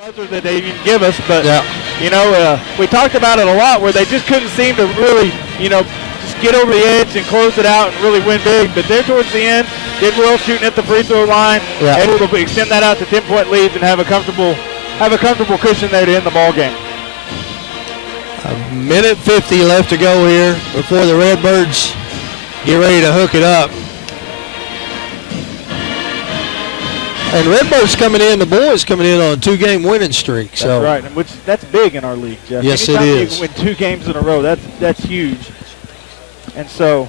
buzzer that they even give us, but yeah. We talked about it a lot where they just couldn't seem to really, just get over the edge and close it out and really win big. But there towards the end, did well shooting at the free throw line, able to extend that out to 10-point leads and have a comfortable cushion there to end the ball game. A minute 50 left to go here before the Redbirds get ready to hook it up. And Redbirds the boys coming in on a 2-game winning streak. That's right, and that's big in our league, Jeff. Yes, Anytime it is. You win 2 games in a row, that's huge. And so,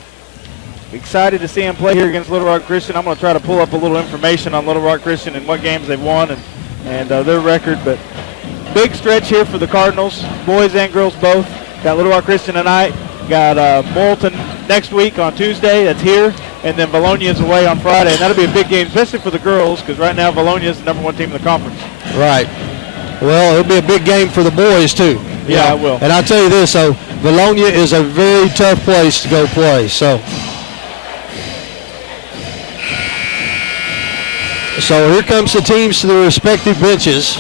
excited to see him play here against Little Rock Christian. I'm going to try to pull up a little information on Little Rock Christian and what games they've won and their record. But big stretch here for the Cardinals, boys and girls both. Got Little Rock Christian tonight. Got Morrilton next week on Tuesday. That's here. And then Bologna is away on Friday. And that'll be a big game, especially for the girls, because right now Bologna is the number 1 team in the conference. Right. Well, it'll be a big game for the boys, too. Yeah, it will. And I'll tell you this, though, Bologna is a very tough place to go play. So here comes the teams to their respective benches.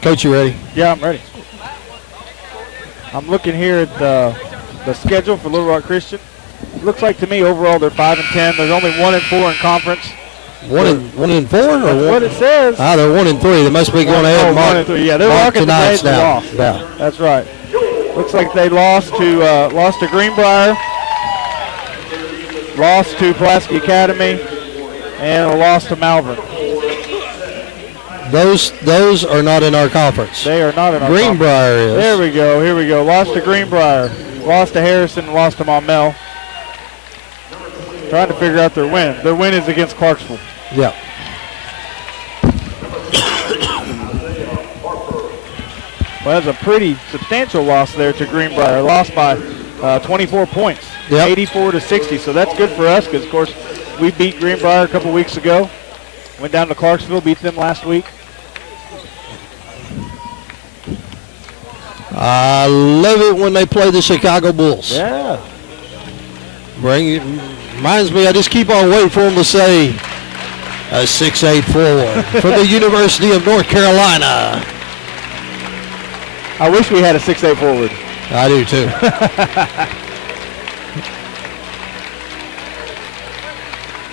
Coach, you ready? Yeah, I'm ready. I'm looking here at the schedule for Little Rock Christian. It looks like to me overall they're 5-10. There's only 1-4 in conference. 1 and 4, or that's what it says. They're 1-3. They must be going ahead. 1-3. Yeah, they're walking tonight's now. Lost. Yeah, that's right. Looks like they lost to Greenbrier, lost to Pulaski Academy, and a loss to Malvern. Those are not in our conference. They are not in our Greenbrier conference. is. There we go. Here we go. Lost to Greenbrier. Lost to Harrison. And lost to Maumelle. Trying to figure out their win. Their win is against Clarksville. Yeah. Well, that's a pretty substantial loss there to Greenbrier. Lost by 24 points, 84-60. So that's good for us because, of course, we beat Greenbrier a couple weeks ago. Went down to Clarksville, beat them last week. I love it when they play the Chicago Bulls. Yeah. Reminds me, I just keep on waiting for them to say a 6'8" forward from the University of North Carolina. I wish we had a 6'8" forward. I do too.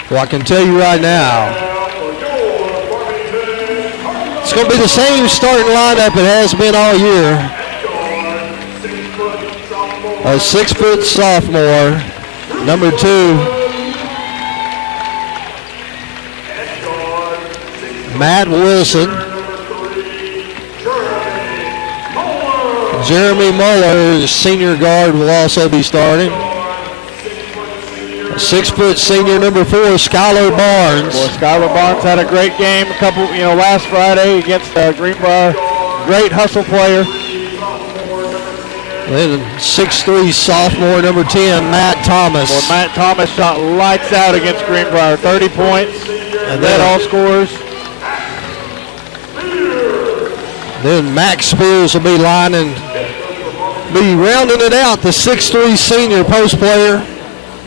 Well, I can tell you right now, it's going to be the same starting lineup it has been all year. A 6-foot sophomore, number 2, Matt Wilson. Jeremy Muller, senior guard, will also be starting. A 6-foot senior, number 4, Skylar Barnes. Boy, Skylar Barnes had a great game last Friday against Greenbrier. Great hustle player. Then 6'3" sophomore, number 10, Matt Thomas. Well, Matt Thomas shot lights out against Greenbrier. 30 points. And led all scorers. Then Max Spears will be rounding it out. The 6'3" senior post player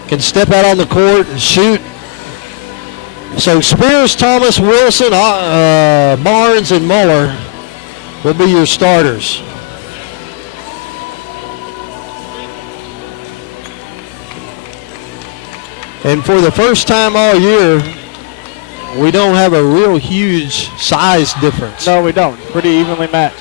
can step out on the court and shoot. So Spears, Thomas, Wilson, Barnes, and Muller will be your starters. And for the first time all year, we don't have a real huge size difference. No, we don't. Pretty evenly matched.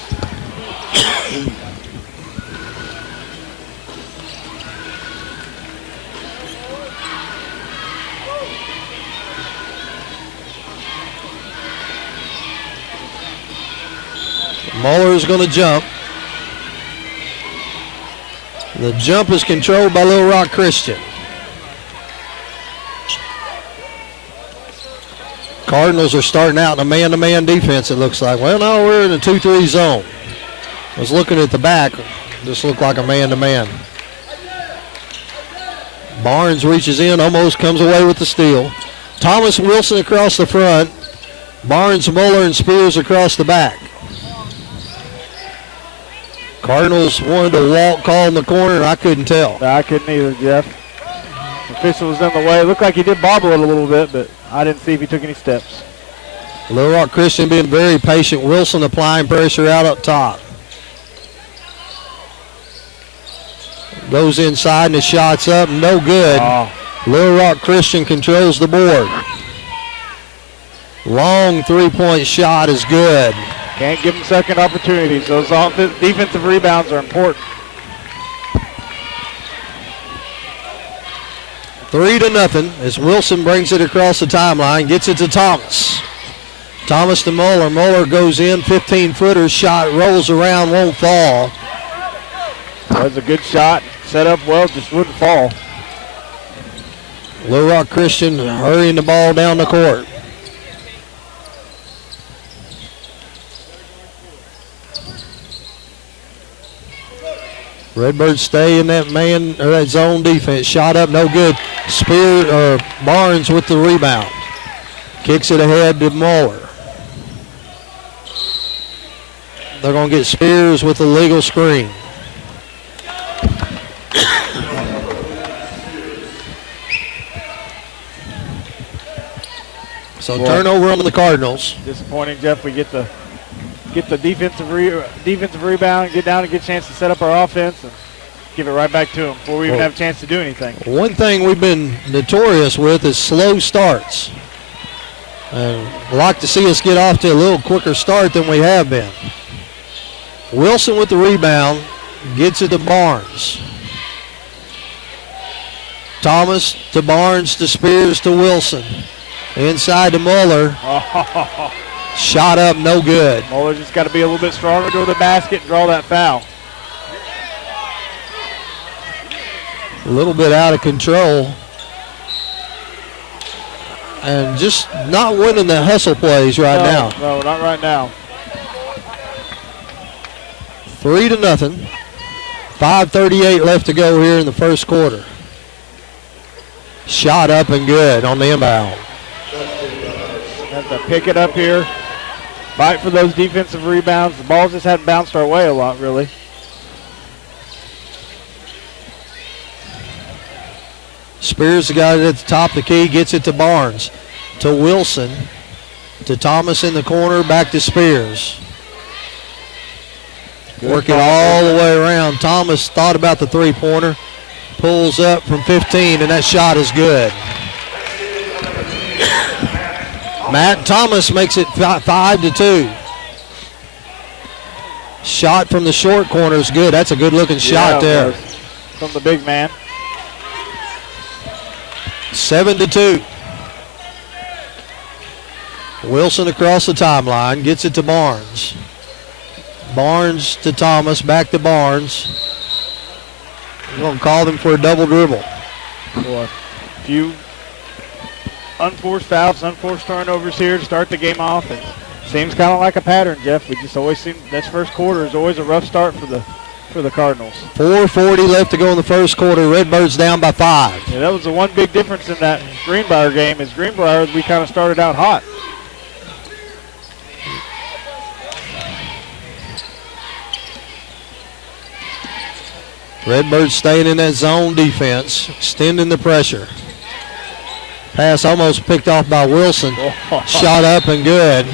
Muller is going to jump. The jump is controlled by Little Rock Christian. Cardinals are starting out in a man-to-man defense, it looks like. Well, no, we're in a 2-3 zone. I was looking at the back. This looked like a man-to-man. Barnes reaches in, almost comes away with the steal. Thomas Wilson across the front. Barnes, Muller, and Spears across the back. Cardinals wanted a walk call in the corner, and I couldn't tell. No, I couldn't either, Jeff. The official was in the way. It looked like he did bobble it a little bit, but I didn't see if he took any steps. Little Rock Christian being very patient. Wilson applying pressure out up top. Goes inside and the shot's up. No good. Oh. Little Rock Christian controls the board. Long three-point shot is good. Can't give them second opportunities. Those defensive rebounds are important. 3-0 as Wilson brings it across the timeline. Gets it to Thomas. Thomas to Muller. Muller goes in. 15-footer. Shot rolls around. Won't fall. That was a good shot. Set up well. Just wouldn't fall. Little Rock Christian hurrying the ball down the court. Redbirds stay in that man or that zone defense. Shot up, no good. Barnes with the rebound. Kicks it ahead to Muller. They're going to get Spears with the legal screen. So turnover on the Cardinals. Disappointing, Jeff. We get the defensive rebound, get down and get a chance to set up our offense and give it right back to them before we even have a chance to do anything. One thing we've been notorious with is slow starts. I'd like to see us get off to a little quicker start than we have been. Wilson with the rebound, gets it to Barnes. Thomas to Barnes to Spears to Wilson. Inside to Muller. Shot up, no good. Muller just got to be a little bit stronger, go to the basket, and draw that foul. A little bit out of control. And just not winning the hustle plays right now. No, not right now. 3-0. 5:38 left to go here in the first quarter. Shot up and good on the inbound. Have to pick it up here. Fight for those defensive rebounds. The ball just hadn't bounced our way a lot, really. Spears, the guy at the top of the key, gets it to Barnes. To Wilson. To Thomas in the corner. Back to Spears. Working all the way around. Thomas thought about the three-pointer. Pulls up from 15, and that shot is good. Matt Thomas makes it 5-2. Shot from the short corner is good. That's a good-looking shot there. From the big man. 7-2. Wilson across the timeline. Gets it to Barnes. Barnes to Thomas. Back to Barnes. We're going to call them for a double dribble. For a few unforced fouls, unforced turnovers here to start the game off. And seems kind of like a pattern, Jeff. We just always seem this first quarter is always a rough start for the Cardinals. 4:40 left to go in the first quarter. Redbirds down by 5. Yeah, that was the one big difference in that Greenbrier game. Is Greenbrier, we kind of started out hot. Redbirds staying in that zone defense, extending the pressure. Pass almost picked off by Wilson. Shot up and good.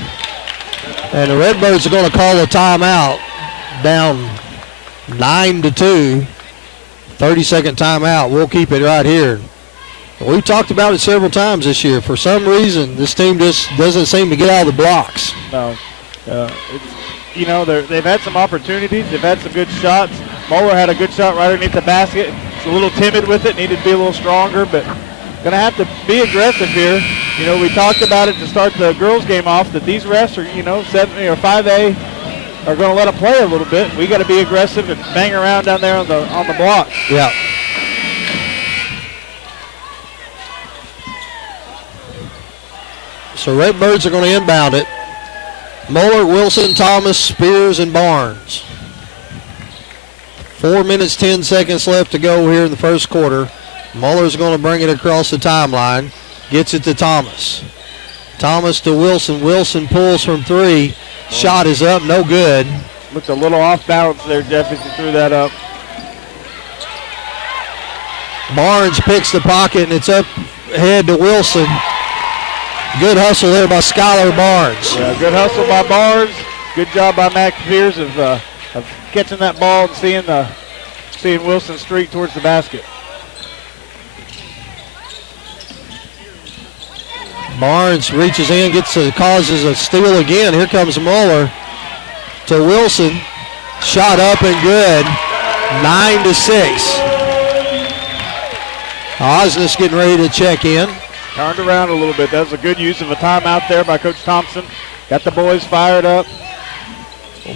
And the Redbirds are going to call a timeout. Down 9-2. 30-second timeout. We'll keep it right here. We've talked about it several times this year. For some reason, this team just doesn't seem to get out of the blocks. No. They've had some opportunities. They've had some good shots. Muller had a good shot right underneath the basket. He's a little timid with it. Needed to be a little stronger, but going to have to be aggressive here. You know, we talked about it to start the girls' game off that these refs are, 7A or 5A are going to let them play a little bit. We got to be aggressive and bang around down there on the block. Yeah. So Redbirds are going to inbound it. Muller, Wilson, Thomas, Spears, and Barnes. 4 minutes, 10 seconds left to go here in the first quarter. Muller's going to bring it across the timeline. Gets it to Thomas. Thomas to Wilson. Wilson pulls from 3. Shot is up, no good. Looked a little off balance there, Jeff, as he threw that up. Barnes picks the pocket, and it's up ahead to Wilson. Good hustle there by Skylar Barnes. Yeah, good hustle by Barnes. Good job by Max Spears of catching that ball and seeing Wilson streak towards the basket. Barnes reaches in, causes a steal again. Here comes Muller to Wilson. Shot up and good. 9-6. Osnes getting ready to check in. Turned around a little bit. That was a good use of a timeout there by Coach Thompson. Got the boys fired up.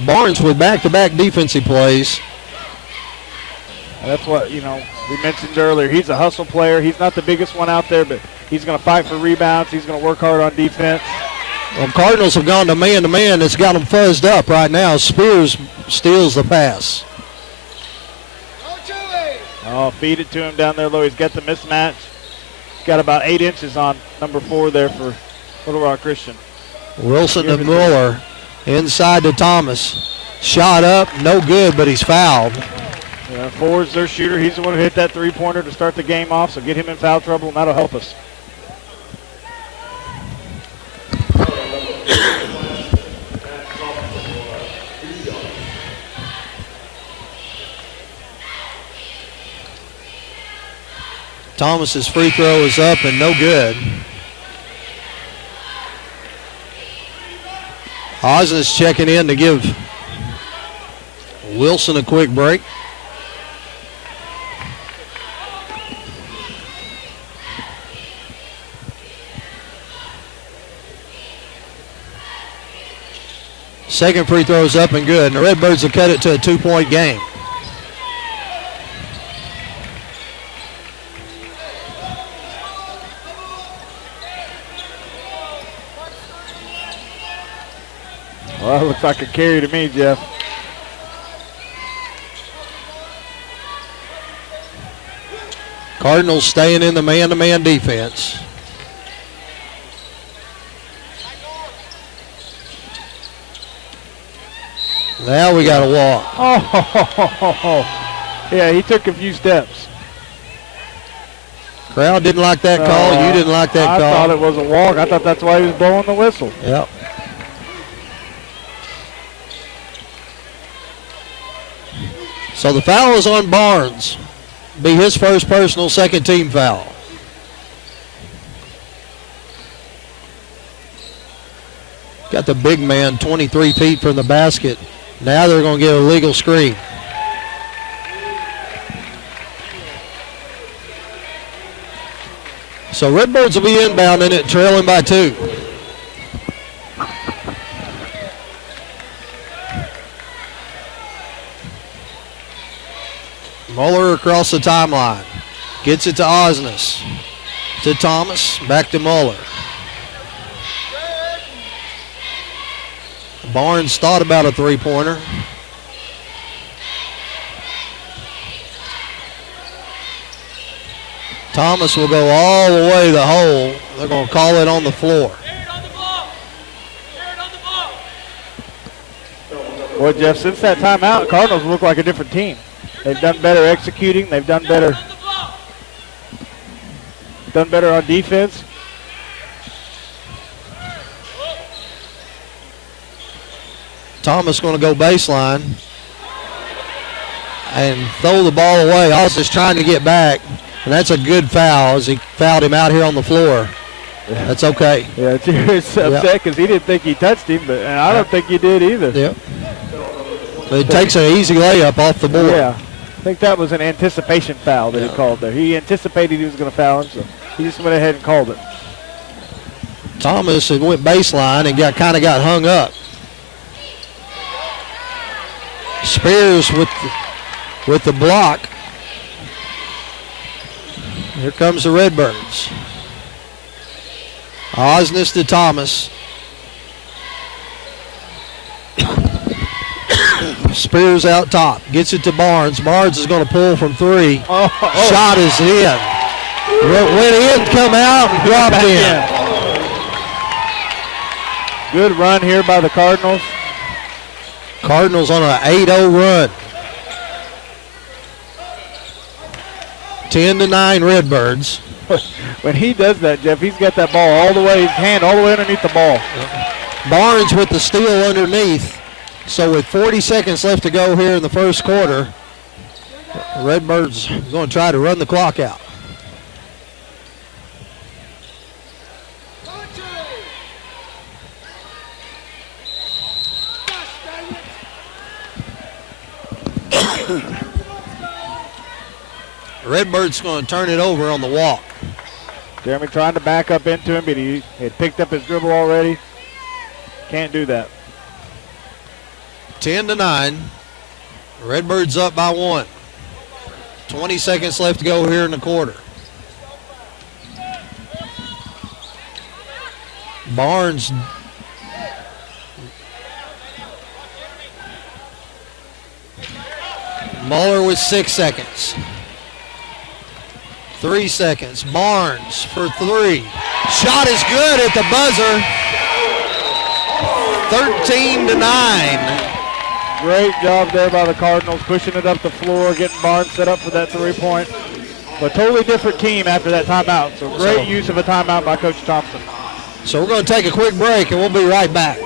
Barnes with back-to-back defensive plays. And that's what, we mentioned earlier. He's a hustle player. He's not the biggest one out there, but he's going to fight for rebounds. He's going to work hard on defense. Well, Cardinals have gone to man-to-man. It's got them fuzzed up right now. Spears steals the pass. Oh, feed it to him down there low. He's got the mismatch. He's got about 8 inches on number 4 there for Little Rock Christian. Wilson to Muller. Inside to Thomas. Shot up, no good, but he's fouled. Yeah, 4 is their shooter. He's the one who hit that three-pointer to start the game off, so get him in foul trouble, and that'll help us. Thomas's free throw is up and no good. Osnes checking in to give Wilson a quick break. Second free throw is up and good, and the Redbirds will cut it to a 2-point game. Well, that looks like a carry to me, Jeff. Cardinals staying in the man-to-man defense. Now we got to walk. Oh, yeah, he took a few steps. Crowd didn't like that call. You didn't like that call. I thought it was a walk. I thought that's why he was blowing the whistle. Yep. So the foul is on Barnes. Be his first personal second team foul. Got the big man 23 feet from the basket. Now they're going to get a legal screen. So Redbirds will be inbounding it, trailing by 2. Muller across the timeline. Gets it to Osnes. To Thomas. Back to Muller. Barnes thought about a three-pointer. Thomas will go all the way to the hole. They're going to call it on the floor. Well, Jeff, since that timeout, Cardinals look like a different team. They've done better executing. They've done better on defense. Thomas going to go baseline and throw the ball away. Osnes trying to get back, and that's a good foul as he fouled him out here on the floor. Yeah. That's okay. Yeah, it's upset because he didn't think he touched him, but and I don't think he did either. Yep. But it takes an easy layup off the board. Yeah, I think that was an anticipation foul that he called there. He anticipated he was going to foul him, so he just went ahead and called it. Thomas went baseline and got hung up. Spears with the block. Here comes the Redbirds. Osnes to Thomas. Spears out top. Gets it to Barnes. Barnes is going to pull from 3. Shot is in. Went in, come out, and dropped in. Good run here by the Cardinals. Cardinals on an 8-0 run. 10-9 Redbirds. When he does that, Jeff, he's got that ball all the way, his hand all the way underneath the ball. Barnes with the steal underneath. So with 40 seconds left to go here in the first quarter, Redbirds going to try to run the clock out. Redbird's going to turn it over on the walk. Jeremy trying to back up into him, but he had picked up his dribble already. Can't do that. 10-9. Redbirds up by 1. 20 seconds left to go here in the quarter. Barnes. Muller with 6 seconds. 3 seconds. Barnes for 3. Shot is good at the buzzer. 13-9. Great job there by the Cardinals, pushing it up the floor, getting Barnes set up for that 3-point. But totally different team after that timeout. So great use of a timeout by Coach Thompson. So we're going to take a quick break, and we'll be right back.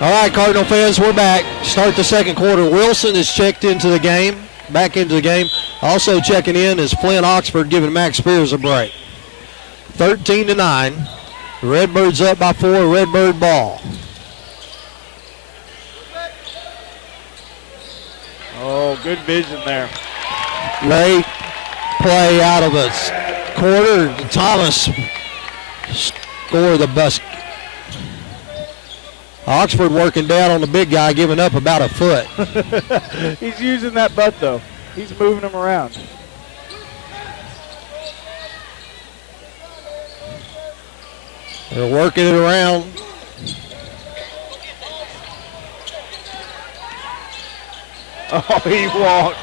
All right, Cardinal fans, we're back. Start the second quarter. Wilson is checked into the game, back into the game. Also checking in is Flint Oxford, giving Max Spears a break. 13-9. Redbirds up by 4, Redbird ball. Oh, good vision there. Late play out of a quarter. Thomas scored the basket. Oxford working down on the big guy, giving up about a foot. He's using that butt, though. He's moving him around. They're working it around. Oh, he walked.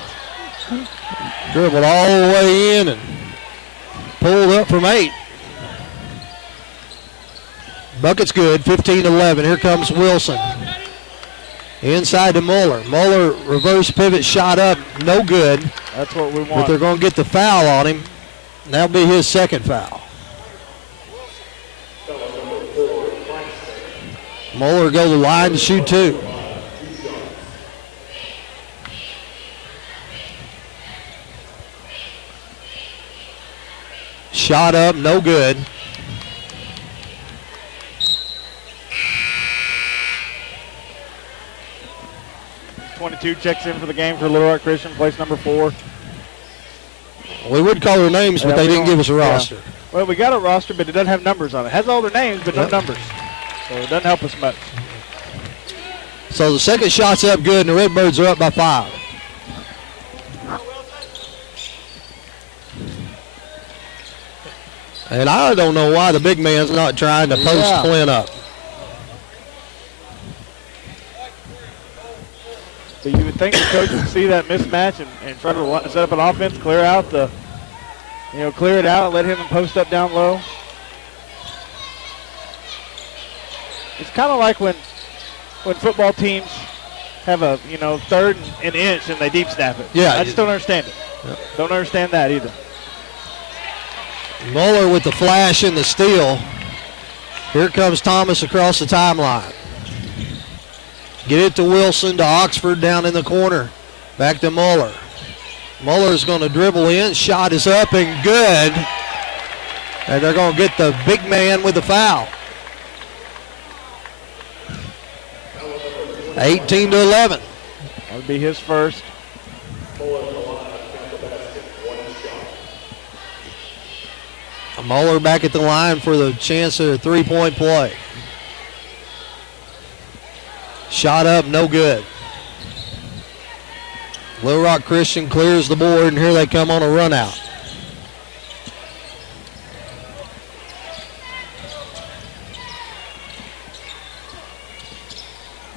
Dribbled all the way in and pulled up from 8. Bucket's good, 15-11. Here comes Wilson. Inside to Muller. Muller reverse pivot shot up, no good. That's what we want. But they're going to get the foul on him. That'll be his second foul. Muller go to the line to shoot 2. Shot up, no good. Checks in for the game for Little Rock Christian, place number 4. We would call their names, but they didn't give us a roster. Yeah. Well, we got a roster, but it doesn't have numbers on it. It has all their names, but no numbers. So it doesn't help us much. So the second shot's up good, and the Redbirds are up by 5. And I don't know why the big man's not trying to post Flint up. But you would think the coach would see that mismatch and try to set up an offense, clear out clear it out, let him post up down low. It's kind of like when football teams have a, 3rd and inch and they deep snap it. Yeah. I just don't understand it. Yep. Don't understand that either. Muller with the flash and the steal. Here comes Thomas across the timeline. Get it to Wilson, to Oxford down in the corner. Back to Muller. Muller's going to dribble in. Shot is up and good. And they're going to get the big man with the foul. 18-11. That would be his first. Muller back at the line for the chance at a three-point play. Shot up, no good. Little Rock Christian clears the board, and here they come on a run out.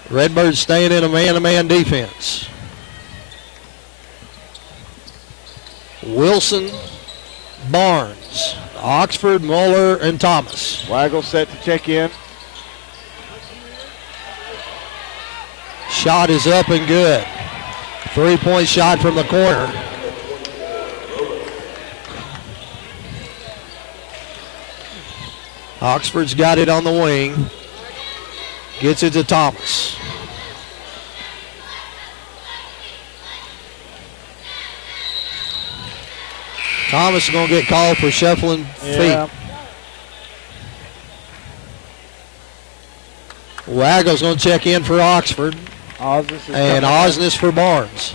Redbirds staying in a man-to-man defense. Wilson, Barnes, Oxford, Muller, and Thomas. Waggle set to check in. Shot is up and good. Three-point shot from the corner. Oxford's got it on the wing. Gets it to Thomas. Thomas is going to get called for shuffling feet. Waggle's going to check in for Oxford. And Osnes for Barnes.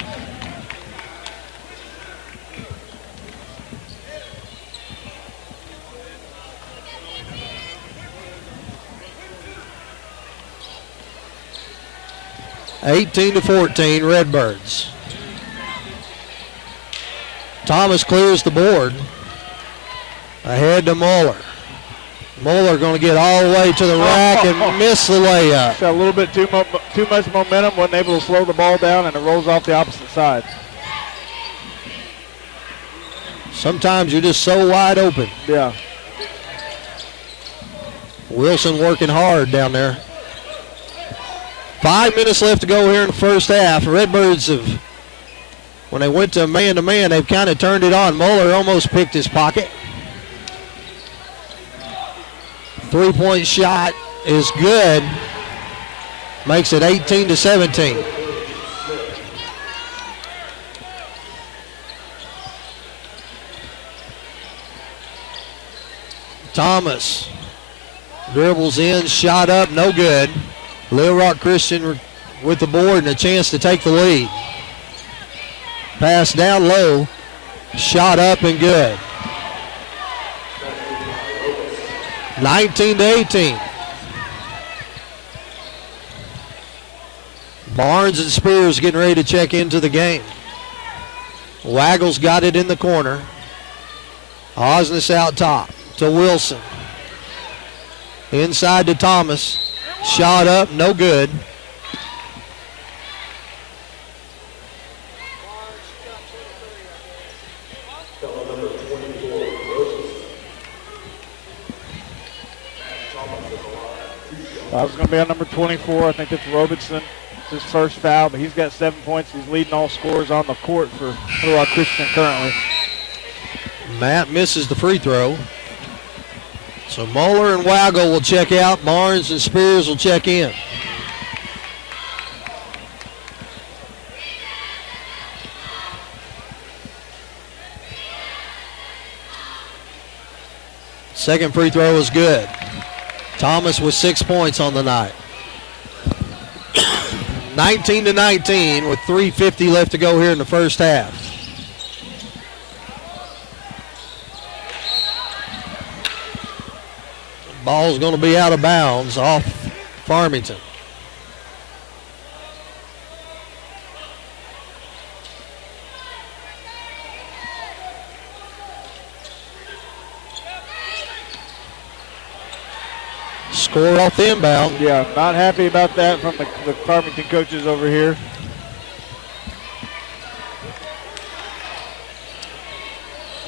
(18-14) Redbirds. Thomas clears the board. Ahead to Muller. Muller going to get all the way to the rack and miss the layup. Got a little bit too much momentum, wasn't able to slow the ball down, and it rolls off the opposite side. Sometimes you're just so wide open. Yeah. Wilson working hard down there. 5 minutes left to go here in the first half. Redbirds have, when they went to man-to-man, they've kind of turned it on. Muller almost picked his pocket. Three-point shot is good. Makes it 18-17. Thomas dribbles in, shot up, no good. Little Rock Christian with the board and a chance to take the lead. Pass down low, shot up and good. 19-18. Barnes and Spears getting ready to check into the game. Waggle's got it in the corner. Osnes out top to Wilson. Inside to Thomas. Shot up, no good. That was going to be on number 24. I think it's Robertson. It's his first foul, but he's got 7 points. He's leading all scorers on the court for Little Rock Christian currently. Matt misses the free throw. So Muller and Waggle will check out. Barnes and Spears will check in. Second free throw is good. Thomas with 6 points on the night. 19-19 with 3:50 left to go here in the first half. Ball's going to be out of bounds off Farmington. Score off the inbound. Yeah, not happy about that from the Farmington coaches over here.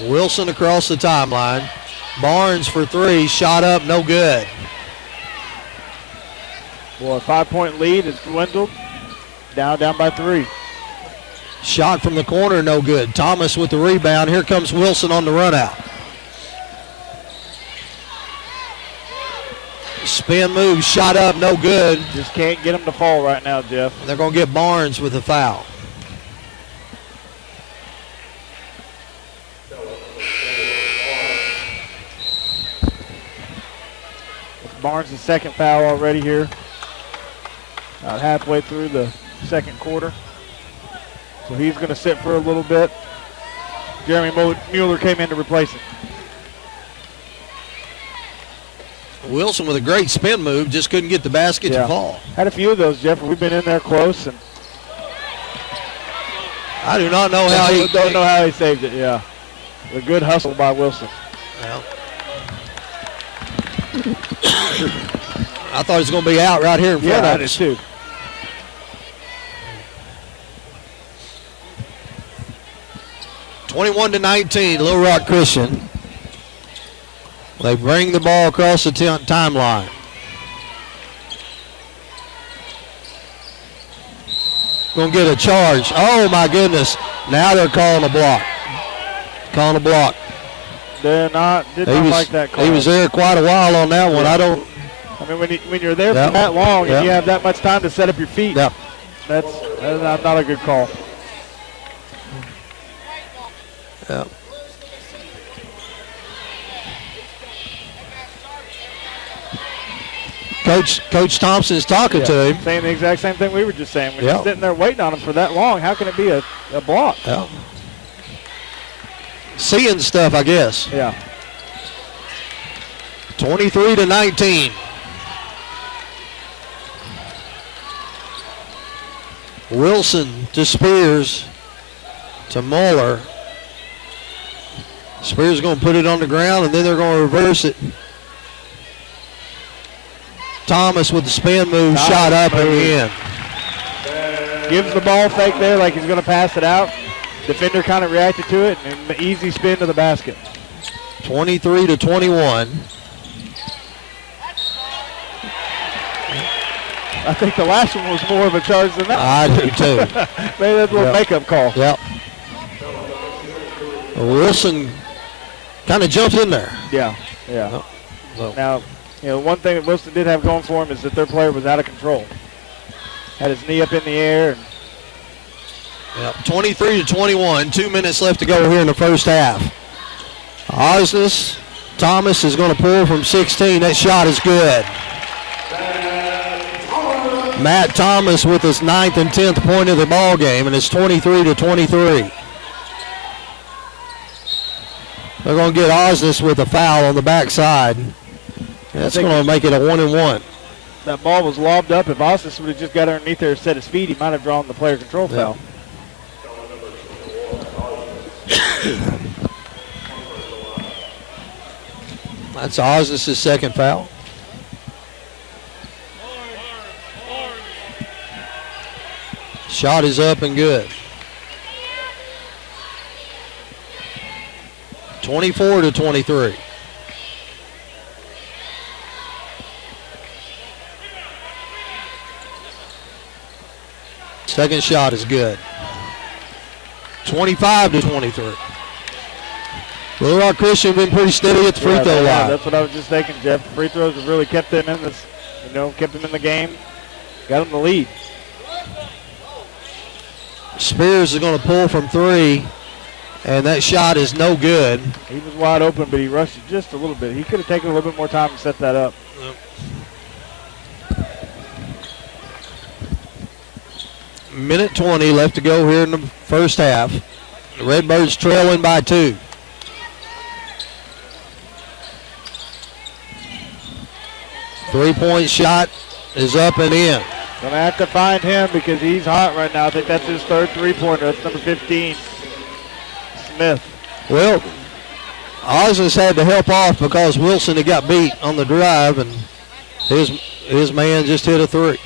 Wilson across the timeline. Barnes for three, shot up, no good. Well, a 5-point lead has dwindled. Down by 3. Shot from the corner, no good. Thomas with the rebound. Here comes Wilson on the run out. Spin move, shot up, no good. Just can't get him to fall right now, Jeff. They're going to get Barnes with a foul. Barnes' second foul already here. About halfway through the second quarter. So he's going to sit for a little bit. Jeremy Mueller came in to replace him. Wilson with a great spin move, just couldn't get the basket to fall. Had a few of those, Jeff. We've been in there close, and I do not know how he don't know how he saved it. Yeah, a good hustle by Wilson. Well, I thought it was going to be out right here in front I of did us. too. (21-19), Little Rock Christian. They bring the ball across the timeline. Going to get a charge. Oh, my goodness. Now they're calling a block. Calling a block. Did not like that call. He was there quite a while on that one. I mean, when you're there for that long and you have that much time to set up your feet, that's not a good call. Yeah. Coach Thompson's talking to him. Saying the exact same thing we were just saying. When you're sitting there waiting on him for that long, how can it be a block? Yeah. Seeing stuff, I guess. Yeah. 23-19. Wilson to Spears to Mueller. Spears is going to put it on the ground, and then they're going to reverse it. Thomas with the spin move, shot up and in. Gives the ball fake there like he's going to pass it out. Defender kind of reacted to it, and the easy spin to the basket. 23-21. I think the last one was more of a charge than that. I do too. Maybe that's a little makeup call. Yep. Wilson kind of jumped in there. Yeah. Now, one thing that Wilson did have going for him is that their player was out of control. Had his knee up in the air. 23-21, 2 minutes left to go here in the first half. Osnes, Thomas is going to pull from 16. That shot is good. Matt Thomas with his 9th and 10th point of the ball game, and it's 23-23. They're going to get Osnes with a foul on the backside. That's going to make it a 1-and-1. That ball was lobbed up. If Osnes would have just got underneath there and set his feet, he might have drawn the player control foul. That's Osnes' second foul. Shot is up and good. 24-23. Second shot is good. 25-23. Little Rock Christian been pretty steady at the free throw line. That's what I was just thinking, Jeff. Free throws have really kept them in this, kept them in the game. Got them the lead. Spears is going to pull from 3, and that shot is no good. He was wide open, but he rushed it just a little bit. He could have taken a little bit more time to set that up. Minute 20 left to go here in the first half. The Redbirds trailing by 2. Three-point shot is up and in. Gonna have to find him because he's hot right now. I think that's his third three-pointer. That's number 15, Smith. Well, Osnes had to help off because Wilson had got beat on the drive, and his man just hit a 3.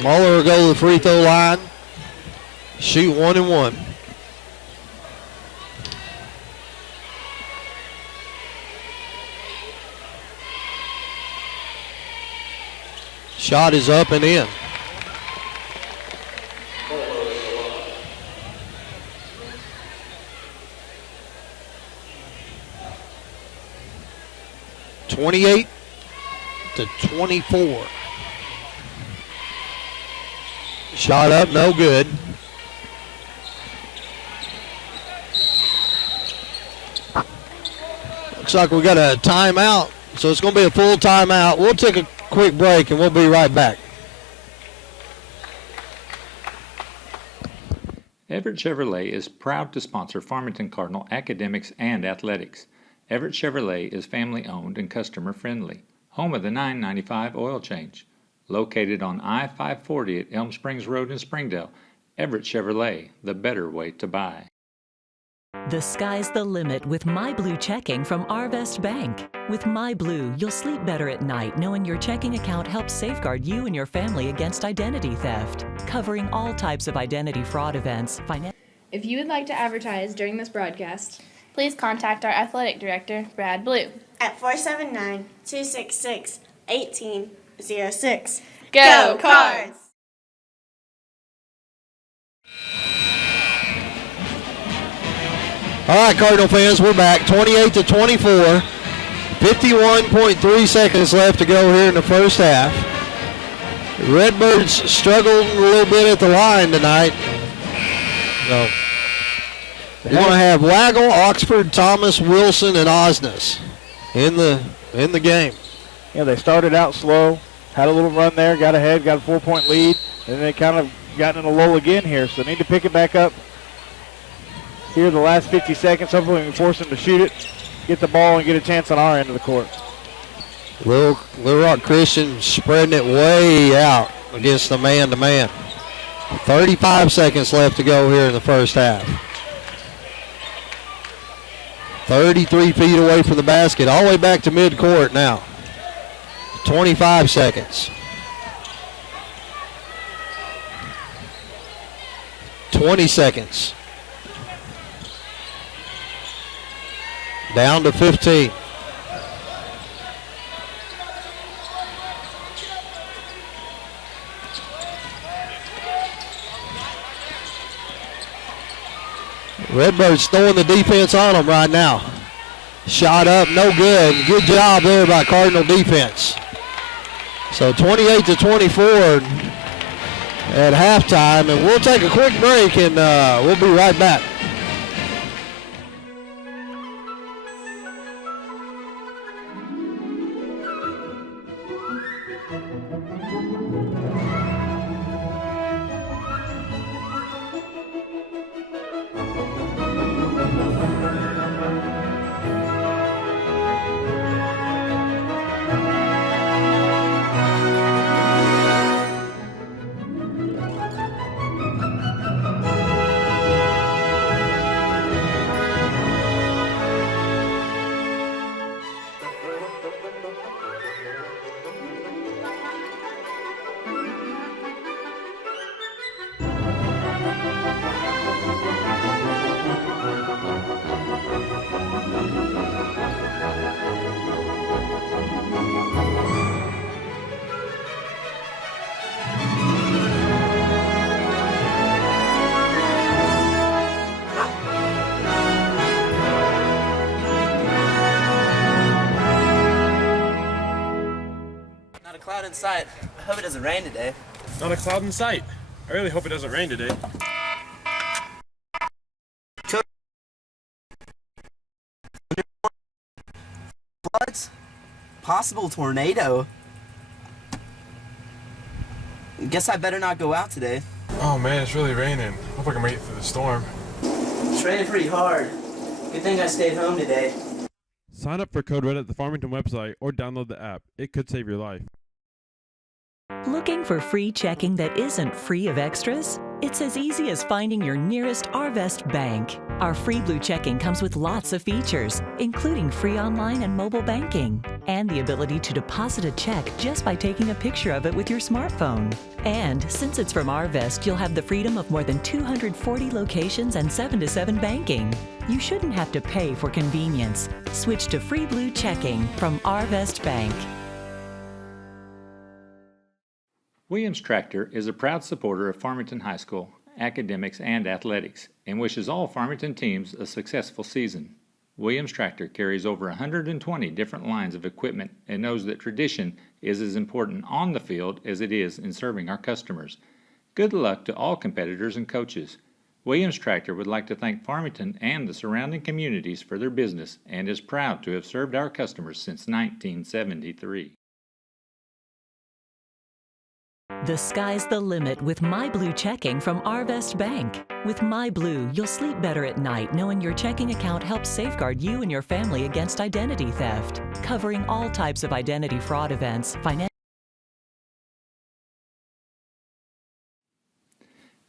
Mueller will go to the free throw line. Shoot 1-and-1. Shot is up and in. 28-24. Shot up, no good. Looks like we got a timeout, so it's going to be a full timeout. We'll take a quick break, and we'll be right back. Everett Chevrolet is proud to sponsor Farmington Cardinal academics and athletics. Everett Chevrolet is family-owned and customer-friendly, home of the $9.95 oil change. Located on I-540 at Elm Springs Road in Springdale, Everett Chevrolet, the better way to buy. The sky's the limit with MyBlue checking from Arvest Bank. With MyBlue, you'll sleep better at night knowing your checking account helps safeguard you and your family against identity theft, covering all types of identity fraud events. If you would like to advertise during this broadcast, please contact our athletic director, Brad Blue, at 479-266-1806. Go Cards! All right, Cardinal fans, we're back. 28-24. 51.3 seconds left to go here in the first half. The Redbirds struggled a little bit at the line tonight. So they want to have Waggle, Oxford, Thomas, Wilson, and Osnes in the game. Yeah, they started out slow, had a little run there, got ahead, got a 4-point lead, and they kind of got in a lull again here. So they need to pick it back up here the last 50 seconds. Hopefully we can force them to shoot it, get the ball, and get a chance on our end of the court. Little Rock Christian spreading it way out against the man-to-man. 35 seconds left to go here in the first half. 33 feet away from the basket, all the way back to midcourt now. 25 seconds. 20 seconds. Down to 15. Redbirds throwing the defense on them right now. Shot up, no good. Good job there by Cardinal defense. So 28-24 at halftime, and we'll take a quick break, and we'll be right back. Cloud in sight. I hope it doesn't rain today. Not a cloud in sight. I really hope it doesn't rain today. Floods? Possible tornado. Guess I better not go out today. Oh man, it's really raining. Hope I can make it through the storm. It's raining pretty hard. Good thing I stayed home today. Sign up for Code Red at the Farmington website or download the app. It could save your life. Looking for free checking that isn't free of extras? It's as easy as finding your nearest Arvest bank. Our free Blue checking comes with lots of features, including free online and mobile banking, and the ability to deposit a check just by taking a picture of it with your smartphone. And since it's from Arvest, you'll have the freedom of more than 240 locations and 7-to-7 banking. You shouldn't have to pay for convenience. Switch to free Blue checking from Arvest Bank. Williams Tractor is a proud supporter of Farmington High School, academics, and athletics, and wishes all Farmington teams a successful season. Williams Tractor carries over 120 different lines of equipment and knows that tradition is as important on the field as it is in serving our customers. Good luck to all competitors and coaches. Williams Tractor would like to thank Farmington and the surrounding communities for their business and is proud to have served our customers since 1973. The sky's the limit with MyBlue checking from Arvest Bank. With MyBlue, you'll sleep better at night knowing your checking account helps safeguard you and your family against identity theft, covering all types of identity fraud events,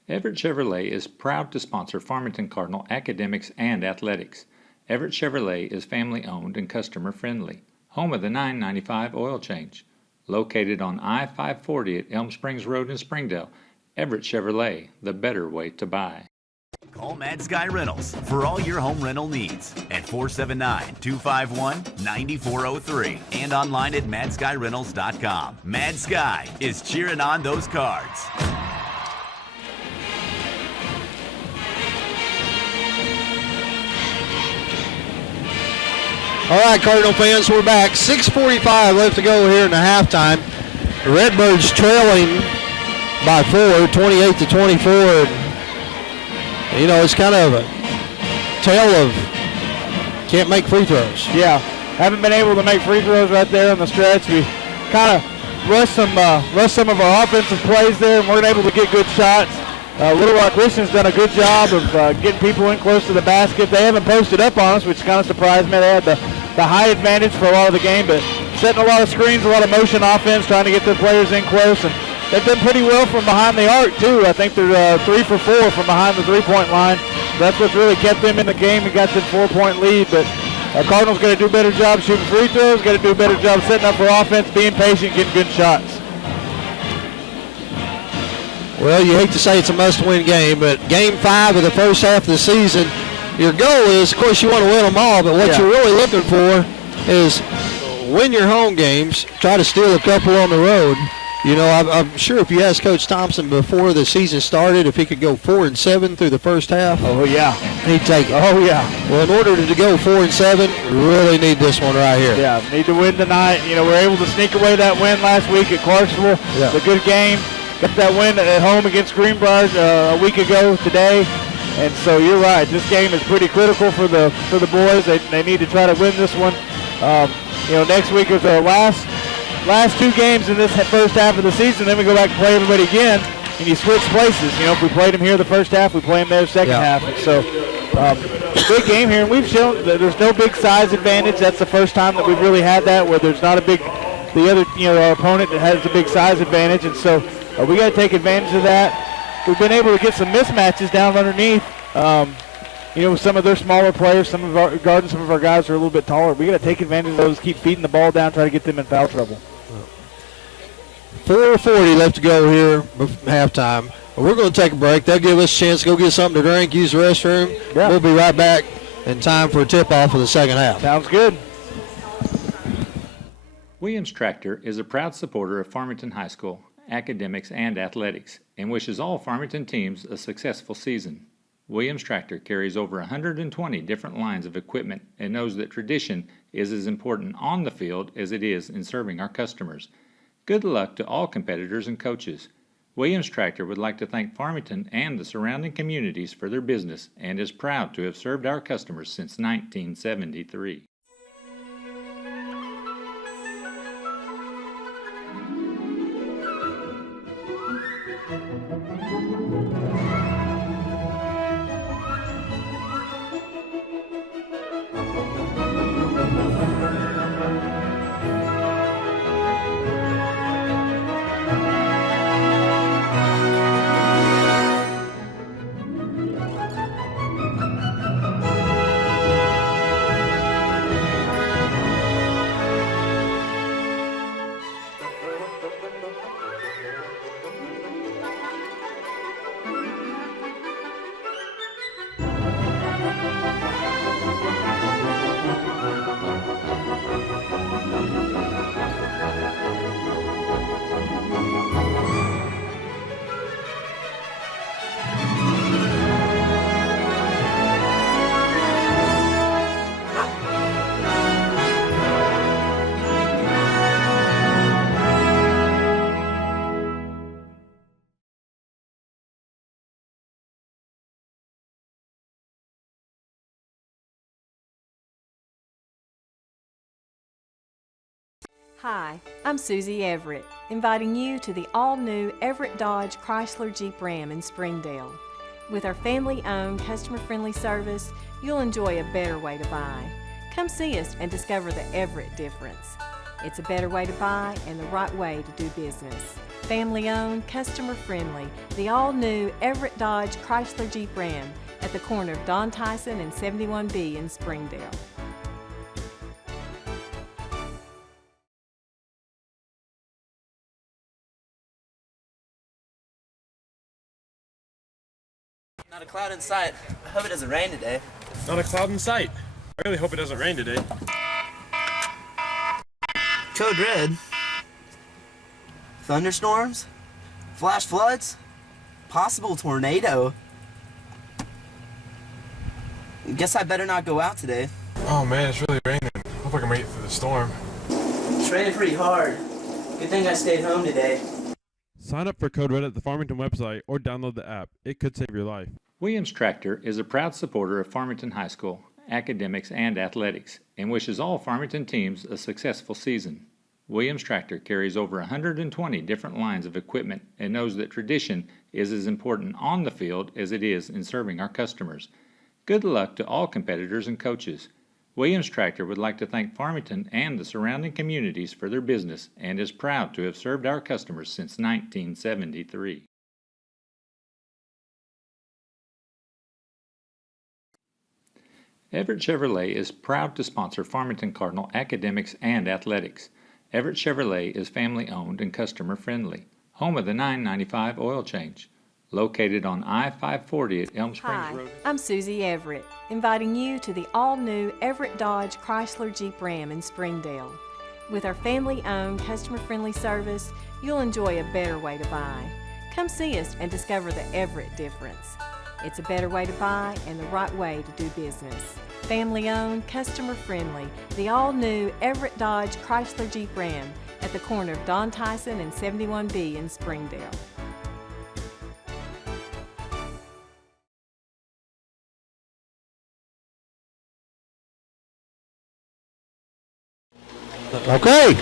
Everett Chevrolet is proud to sponsor Farmington Cardinal academics and athletics. Everett Chevrolet is family-owned and customer-friendly, home of the 995 oil change. Located on I-540 at Elm Springs Road in Springdale, Everett Chevrolet, the better way to buy. Call Mad Sky Rentals for all your home rental needs at 479-251-9403 and online at madskyrentals.com. Mad Sky is cheering on those cards. All right, Cardinal fans, we're back. 6:45 left to go here in the halftime. The Redbirds trailing by 4, 28-24. You know, it's kind of a tale of can't make free throws. Yeah, haven't been able to make free throws right there on the stretch. We kind of rushed some of our offensive plays there and weren't able to get good shots. Little Rock Christian's done a good job of getting people in close to the basket. They haven't posted up on us, which kind of surprised me. They had the high advantage for a lot of the game, but setting a lot of screens, a lot of motion offense, trying to get their players in close. And they've done pretty well from behind the arc, too. I think they're 3 for 4 from behind the three-point line. That's what's really kept them in the game and got them 4-point lead. But Cardinals got to do a better job shooting free throws, got to do a better job setting up for offense, being patient, getting good shots. Well, you hate to say it's a must-win game, but Game 5 of the first half of the season, your goal is, of course, you want to win them all, but what you're really looking for is win your home games, try to steal a couple on the road. You know, I'm sure if you asked Coach Thompson before the season started if he could go 4-7 through the first half, oh yeah, he'd take it. Oh yeah. Well, in order to go 4-7, really need this one right here. Yeah, need to win tonight. You know, we're able to sneak away that win last week at Clarksville. Yeah. It's a good game. Got that win at home against Greenbrier a week ago today. And so you're right. This game is pretty critical for the boys. They need to try to win this one. You know, next week is our last 2 games in this first half of the season. Then we go back and play everybody again, and you switch places. You know, if we played them here the first half, we play them there the second half. And so big game here, and we've shown that there's no big size advantage. That's the first time that we've really had that, where there's not the other, you know, our opponent that has the big size advantage. And so we got to take advantage of that. We've been able to get some mismatches down underneath. You know, some of their smaller players, some of our guards, some of our guys are a little bit taller. We got to take advantage of those, keep feeding the ball down, try to get them in foul trouble. 4:40 left to go here before halftime. We're going to take a break. They'll give us a chance to go get something to drink, use the restroom. Yeah. We'll be right back in time for a tip-off of the second half. Sounds good. Williams Tractor is a proud supporter of Farmington High School, academics, and athletics, and wishes all Farmington teams a successful season. Williams Tractor carries over 120 different lines of equipment and knows that tradition is as important on the field as it is in serving our customers. Good luck to all competitors and coaches. Williams Tractor would like to thank Farmington and the surrounding communities for their business and is proud to have served our customers since 1973. Hi, I'm Susie Everett, inviting you to the all-new Everett Dodge Chrysler Jeep Ram in Springdale. With our family-owned, customer-friendly service, you'll enjoy a better way to buy. Come see us and discover the Everett difference. It's a better way to buy and the right way to do business. Family-owned, customer-friendly, the all-new Everett Dodge Chrysler Jeep Ram at the corner of Don Tyson and 71B in Springdale. Not a cloud in sight. I hope it doesn't rain today. Not a cloud in sight. I really hope it doesn't rain today. Code red. Thunderstorms? Flash floods? Possible tornado? Guess I better not go out today. Oh man, it's really raining. Hope I can make it through the storm. It's raining pretty hard. Good thing I stayed home today. Sign up for Code Red at the Farmington website or download the app. It could save your life. Williams Tractor is a proud supporter of Farmington High School, academics, and athletics, and wishes all Farmington teams a successful season. Williams Tractor carries over 120 different lines of equipment and knows that tradition is as important on the field as it is in serving our customers. Good luck to all competitors and coaches. Williams Tractor would like to thank Farmington and the surrounding communities for their business and is proud to have served our customers since 1973. Everett Chevrolet is proud to sponsor Farmington Cardinal academics and athletics. Everett Chevrolet is family-owned and customer-friendly, home of the 995 oil change. Located on I-540 at Elm Springs Hi, Road. I'm Susie Everett, inviting you to the all-new Everett Dodge Chrysler Jeep Ram in Springdale. With our family-owned, customer-friendly service, you'll enjoy a better way to buy. Come see us and discover the Everett difference. It's a better way to buy and the right way to do business. Family-owned, customer-friendly, the all-new Everett Dodge Chrysler Jeep Ram at the corner of Don Tyson and 71B in Springdale. Okay.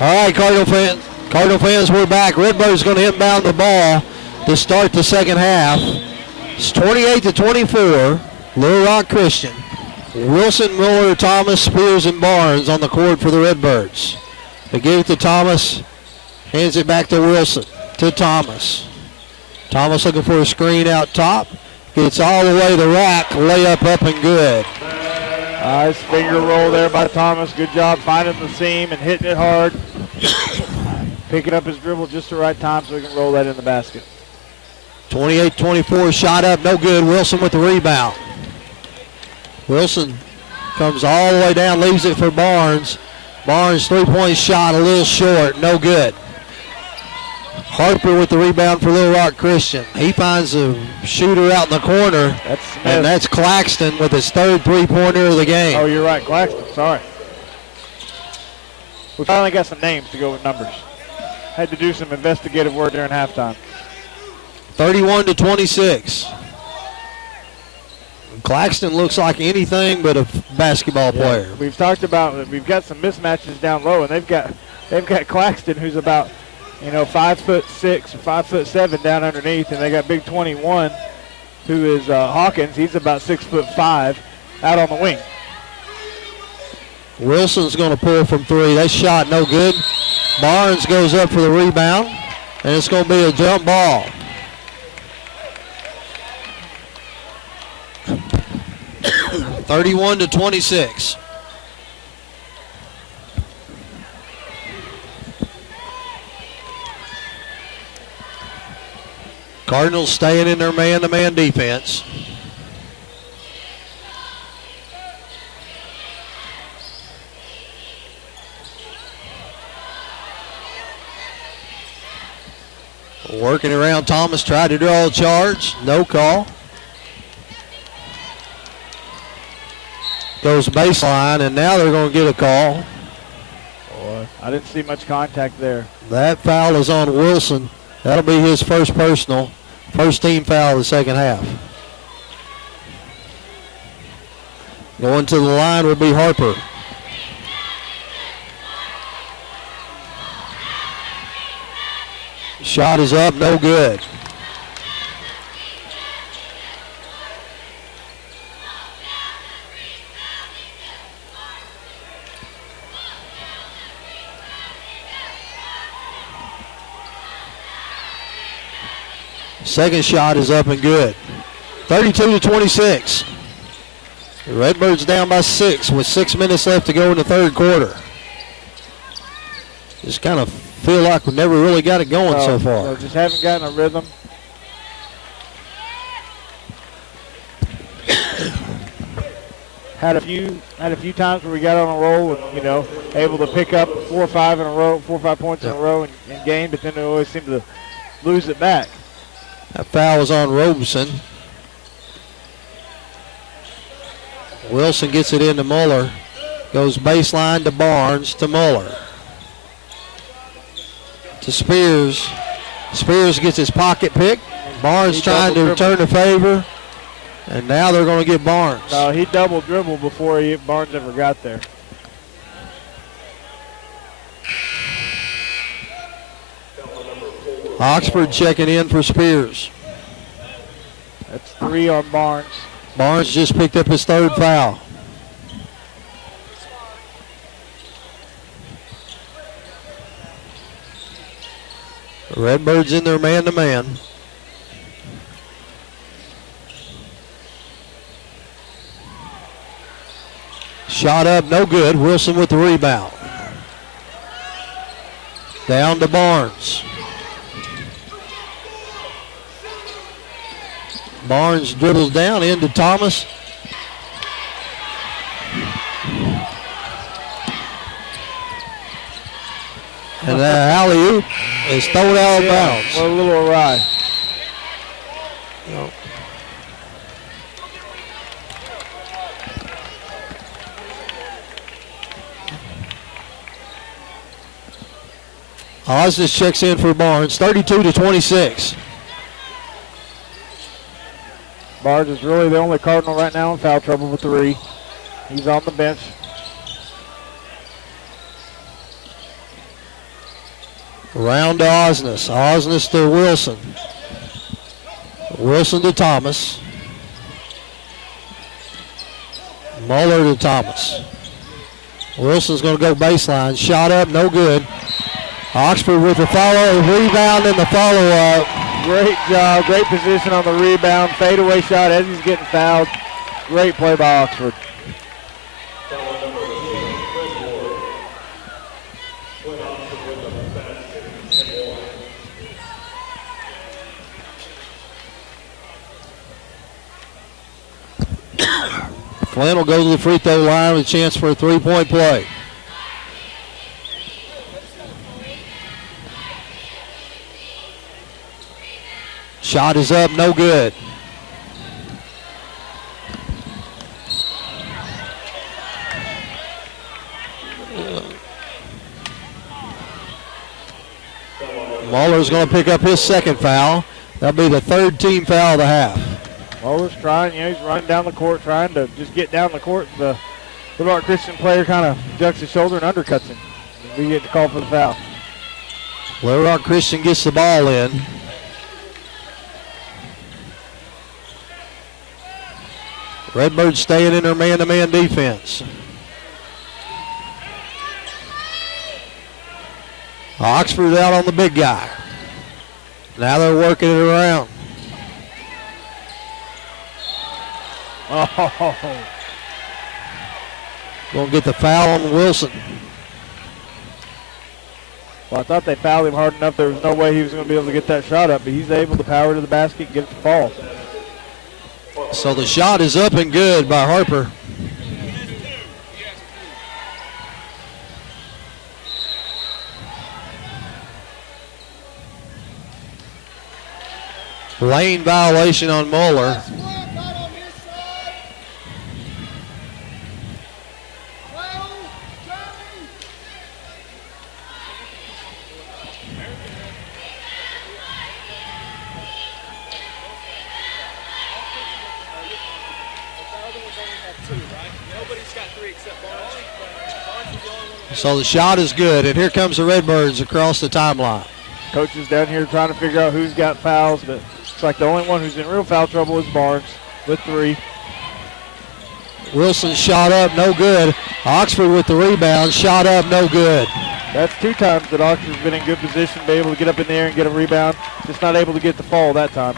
All right, Cardinal fans. Cardinal fans, we're back. Redbird's going to inbound the ball to start the second half. It's 28-24. Little Rock Christian. Wilson, Miller, Thomas, Spears, and Barnes on the court for the Redbirds. They give it to Thomas. Hands it back to Wilson. To Thomas. Thomas looking for a screen out top. Gets all the way to the rack. Layup up and good. Nice finger roll there by Thomas. Good job finding the seam and hitting it hard. Picking up his dribble just the right time so he can roll that in the basket. 28-24, shot up, no good. Wilson with the rebound. Wilson comes all the way down, leaves it for Barnes. Barnes, three-point shot, a little short, no good. Harper with the rebound for Little Rock Christian. He finds a shooter out in the corner, and that's Claxton with his third three-pointer of the game. Oh, you're right, Claxton, sorry. We finally got some names to go with numbers. Had to do some investigative work during halftime. 31-26. Claxton looks like anything but a basketball player. We've talked about we've got some mismatches down low, and they've got Claxton, who's about 5'6" or 5'7" down underneath, and they got big 21, who is Hawkins. He's about 6'5" out on the wing. Wilson's going to pull from three. That shot no good. Barnes goes up for the rebound, and it's going to be a jump ball. (31-26). Cardinals staying in their man-to-man defense. Working around Thomas, tried to draw a charge, no call. Goes baseline, and now they're going to get a call. Boy, I didn't see much contact there. That foul is on Wilson. That'll be his first personal, first team foul of the second half. Going to the line will be Harper. Shot is up, no good. Second shot is up and good. 32-26. The Redbirds down by 6 with 6 minutes left to go in the third quarter. Just kind of feel like we never really got it going so far. No, just haven't gotten a rhythm. Had a few times where we got on a roll and, able to pick up 4 or 5 in a row, 4 or 5 points in a row and gain, but then we always seem to lose it back. That foul was on Robeson. Wilson gets it into Muller. Goes baseline to Barnes to Muller. To Spears. Spears gets his pocket pick. Barnes trying to return the favor. And now they're going to get Barnes. No, he double dribbled before Barnes ever got there. Oxford checking in for Spears. That's 3 on Barnes. Barnes just picked up his third foul. Redbirds in their man-to-man. Shot up, no good. Wilson with the rebound. Down to Barnes. Barnes dribbles down into Thomas. And the alley-oop is thrown out of bounds. A little awry. No. Osnes checks in for Barnes, 32-26. Barnes is really the only Cardinal right now in foul trouble with 3. He's on the bench. Around to Osnes. Osnes to Wilson. Wilson to Thomas. Muller to Thomas. Wilson's going to go baseline. Shot up, no good. Oxford with the rebound and the follow-up. Great job, great position on the rebound. Fadeaway shot as he's getting fouled. Great play by Oxford. Flynn will go to the free throw line with a chance for a three-point play. Shot is up, no good. Muller's going to pick up his second foul. That'll be the third team foul of the half. Muller's trying, he's running down the court, trying to just get down the court. The Little Rock Christian player kind of ducks his shoulder and undercuts him. We get the call for the foul. Little Rock Christian gets the ball in. Redbirds staying in their man-to-man defense. Oxford out on the big guy. Now they're working it around. Oh. Going to get the foul on Wilson. Well, I thought they fouled him hard enough. There was no way he was going to be able to get that shot up, but he's able to power to the basket and get it to fall. So the shot is up and good by Harper. Lane violation on Muller. So the shot is good, and here comes the Redbirds across the timeline. Coaches down here trying to figure out who's got fouls, but it's like the only one who's in real foul trouble is Barnes with 3. Wilson shot up, no good. Oxford with the rebound, shot up, no good. That's 2 times that Oxford's been in good position, be able to get up in there and get a rebound. Just not able to get the fall that time.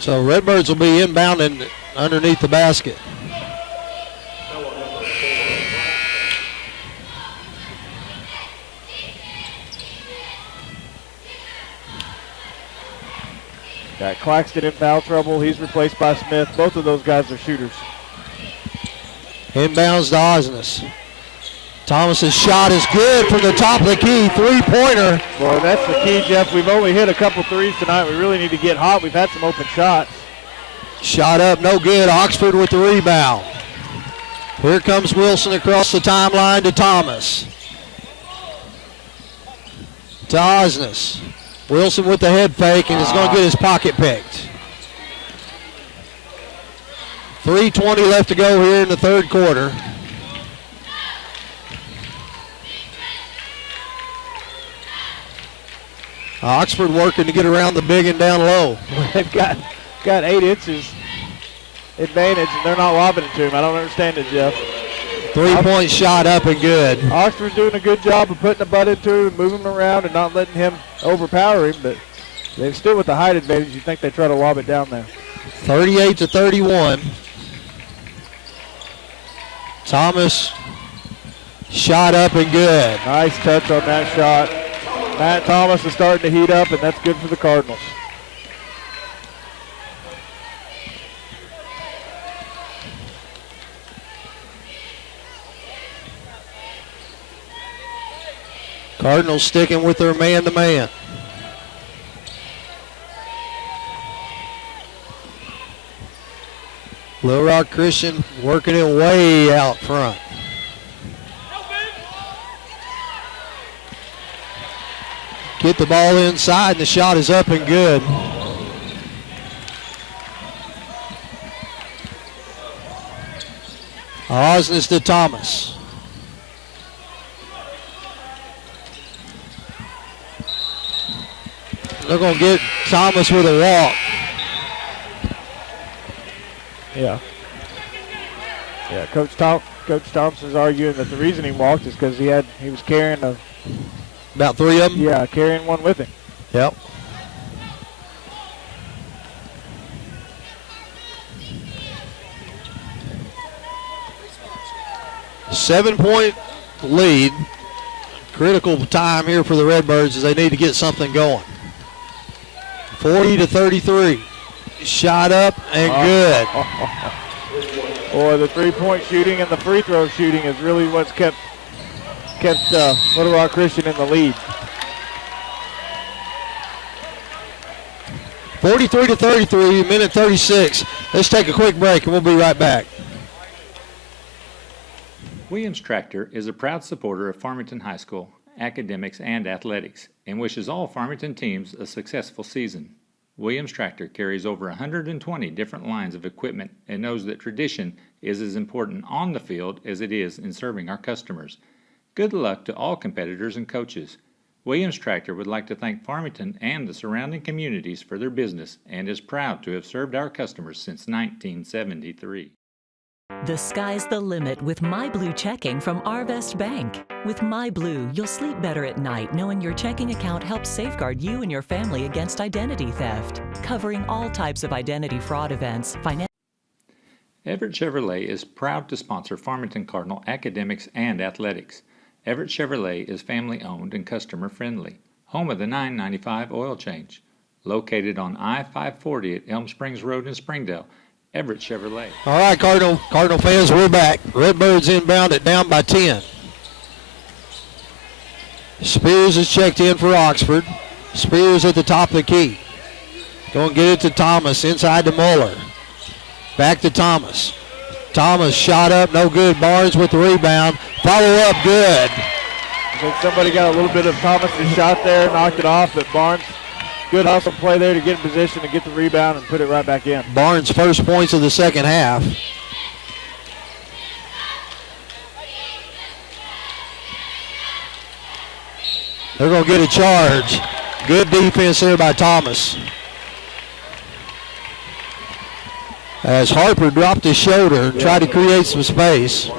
So Redbirds will be inbounding underneath the basket. Got Claxton in foul trouble. He's replaced by Smith. Both of those guys are shooters. Inbounds to Osnes. Thomas's shot is good from the top of the key. 3-pointer. Boy, that's the key, Jeff. We've only hit a couple threes tonight. We really need to get hot. We've had some open shots. Shot up, no good. Oxford with the rebound. Here comes Wilson across the timeline to Thomas. To Osnes. Wilson with the head fake and is going to get his pocket picked. 3:20 left to go here in the third quarter. Oxford working to get around the big and down low. They've got 8 inches advantage, and they're not lobbing it to him. I don't understand it, Jeff. 3-point shot up and good. Oxford's doing a good job of putting the butt into him and moving him around and not letting him overpower him, but they're still with the height advantage. You think they try to lob it down there. 38-31. Thomas shot up and good. Nice touch on that shot. Matt Thomas is starting to heat up, and that's good for the Cardinals. Cardinals sticking with their man-to-man. Little Rock Christian working it way out front. Get the ball inside, and the shot is up and good. Osnes to Thomas. They're going to get Thomas with a walk. Yeah. Yeah, Coach Thompson's arguing that the reason he walked is because he was carrying about 3 of them? Yeah, carrying one with him. Yep. Seven-point lead. Critical time here for the Redbirds as they need to get something going. 40-33. Shot up and good. Boy, the three-point shooting and the free throw shooting is really what's kept Little Rock Christian in the lead. 43-33, minute 36. Let's take a quick break and we'll be right back. Williams Tractor is a proud supporter of Farmington High School, academics, and athletics, and wishes all Farmington teams a successful season. Williams Tractor carries over 120 different lines of equipment and knows that tradition is as important on the field as it is in serving our customers. Good luck to all competitors and coaches. Williams Tractor would like to thank Farmington and the surrounding communities for their business and is proud to have served our customers since 1973. The sky's the limit with MyBlue checking from Arvest Bank. With MyBlue, you'll sleep better at night knowing your checking account helps safeguard you and your family against identity theft, covering all types of identity fraud events. Everett Chevrolet is proud to sponsor Farmington Cardinal academics and athletics. Everett Chevrolet is family-owned and customer-friendly, home of the 995 oil change. Located on I-540 at Elm Springs Road in Springdale, Everett Chevrolet. All right, Cardinal fans, we're back. Redbirds inbound it down by 10. Spears is checked in for Oxford. Spears at the top of the key. Go and get it to Thomas, inside to Muller. Back to Thomas. Thomas shot up, no good. Barnes with the rebound. Follow up, good. I think somebody got a little bit of Thomas's shot there, knocked it off, but Barnes, good hustle play there to get in position to get the rebound and put it right back in. Barnes' first points of the second half. They're going to get a charge. Good defense there by Thomas. As Harper dropped his shoulder and tried to create some space.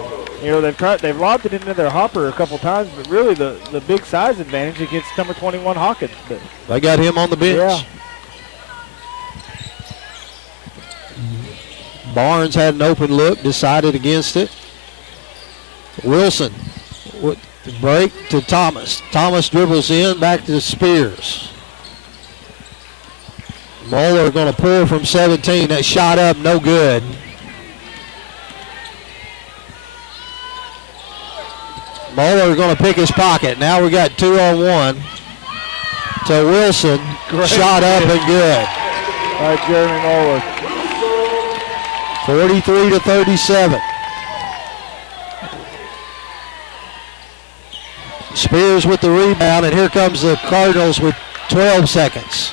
You know, they've lobbed it into their hopper a couple times, but really the big size advantage against number 21 Hawkins. But they got him on the bench. Yeah. Barnes had an open look, decided against it. Wilson with the break to Thomas. Thomas dribbles in, back to Spears. Moeller going to pull from 17. That shot up, no good. Moeller going to pick his pocket. Now we got 2-on-1 to Wilson. Great. Shot up and good. All right, Jeremy Moeller. 43-37. Spears with the rebound, and here comes the Cardinals with 12 seconds.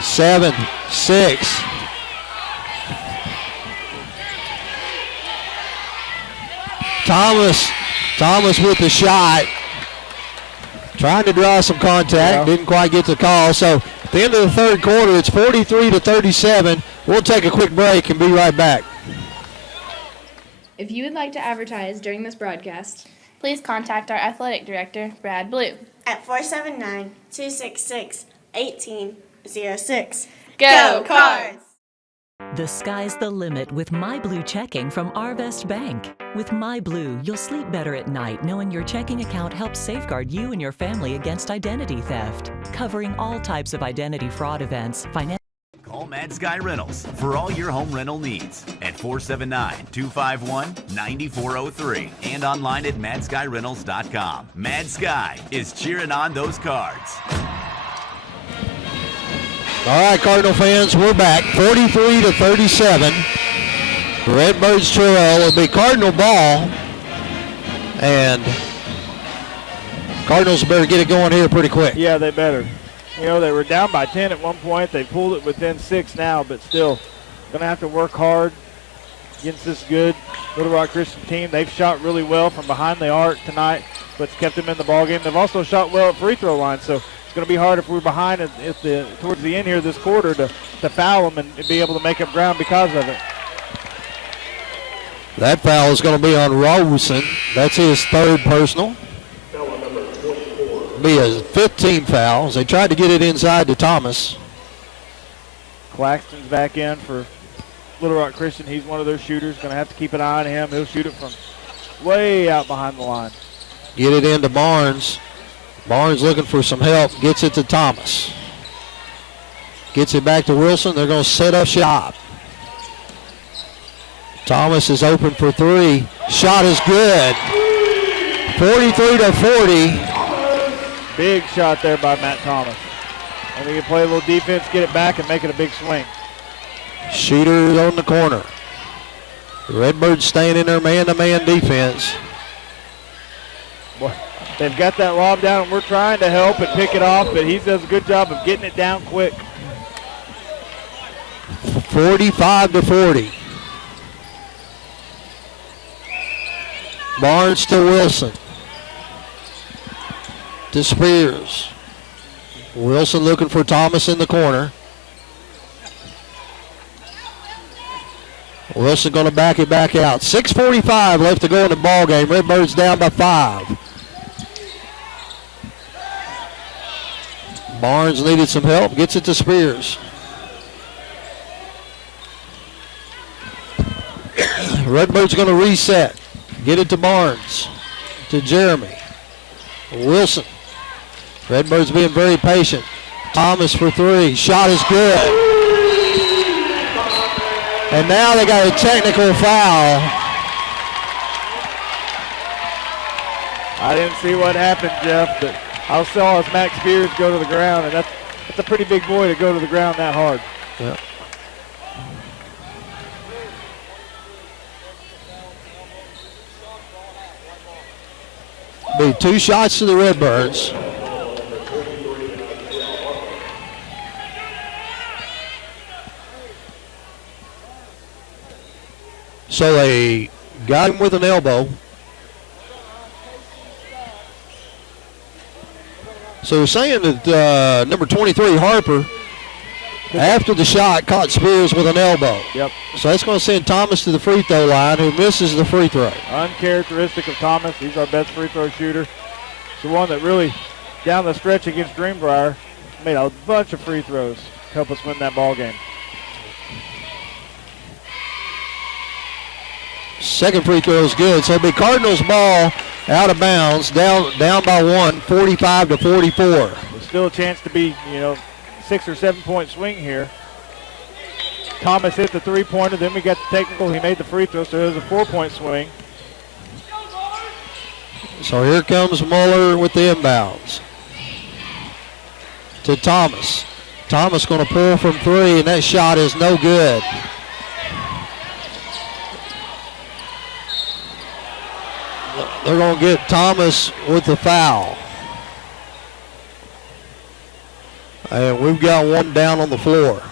7, 6. Thomas with the shot. Trying to draw some contact, didn't quite get the call. So at the end of the third quarter, it's 43-37. We'll take a quick break and be right back. If you would like to advertise during this broadcast, please contact our athletic director, Brad Blue, at 479-266-1806. Go Cards! The sky's the limit with My Blue Checking from Arvest Bank. With My Blue, you'll sleep better at night knowing your checking account helps safeguard you and your family against identity theft. Covering all types of identity fraud events, Call Mad Sky Rentals for all your home rental needs at 479-251-9403 and online at madskyrentals.com. Mad Sky is cheering on those Cards. All right, Cardinal fans, we're back. 43-37. Redbirds trail. It'll be Cardinal ball. And Cardinals better get it going here pretty quick. Yeah, they better. You know, they were down by 10 at one point. They pulled it within 6 now, but still going to have to work hard against this good Little Rock Christian team. They've shot really well from behind the arc tonight, but it's kept them in the ballgame. They've also shot well at free throw line, so it's going to be hard if we're behind towards the end here this quarter to foul them and be able to make up ground because of it. That foul is going to be on Rosen. That's his third personal. Be a 15 fouls. They tried to get it inside to Thomas. Claxton's back in for Little Rock Christian. He's one of their shooters. Going to have to keep an eye on him. He'll shoot it from way out behind the line. Get it into Barnes. Barnes looking for some help. Gets it to Thomas. Gets it back to Wilson. They're going to set up shop. Thomas is open for 3. Shot is good. 43-40. Big shot there by Matt Thomas. And we can play a little defense, get it back, and make it a big swing. Shooter on the corner. The Redbirds staying in their man-to-man defense. Boy, they've got that lob down, and we're trying to help and pick it off, but he does a good job of getting it down quick. 45-40. Barnes to Wilson. To Spears. Wilson looking for Thomas in the corner. Wilson going to back it back out. 6:45 left to go in the ball game. Redbirds down by 5. Barnes needed some help. Gets it to Spears. Redbirds going to reset. Get it to Barnes. To Jeremy. Wilson. Redbirds being very patient. Thomas for 3. Shot is good. And now they got a technical foul. I didn't see what happened, Jeff, but I saw as Max Spears go to the ground, and that's a pretty big boy to go to the ground that hard. Yeah. Be 2 shots to the Redbirds. So they got him with an elbow. So saying that number 23, Harper, after the shot, caught Spears with an elbow. Yep. So that's going to send Thomas to the free throw line, who misses the free throw. Uncharacteristic of Thomas. He's our best free throw shooter. It's the one that really, down the stretch against Greenbrier, made a bunch of free throws to help us win that ball game. Second free throw is good. So it'll be Cardinals ball out of bounds, down by 1, 45-44. There's still a chance to be, 6 or 7 point swing here. Thomas hit the three-pointer, then we got the technical. He made the free throw, so there's a 4-point swing. So here comes Muller with the inbounds to Thomas. Thomas going to pull from 3, and that shot is no good. They're going to get Thomas with the foul. And we've got one down on the floor.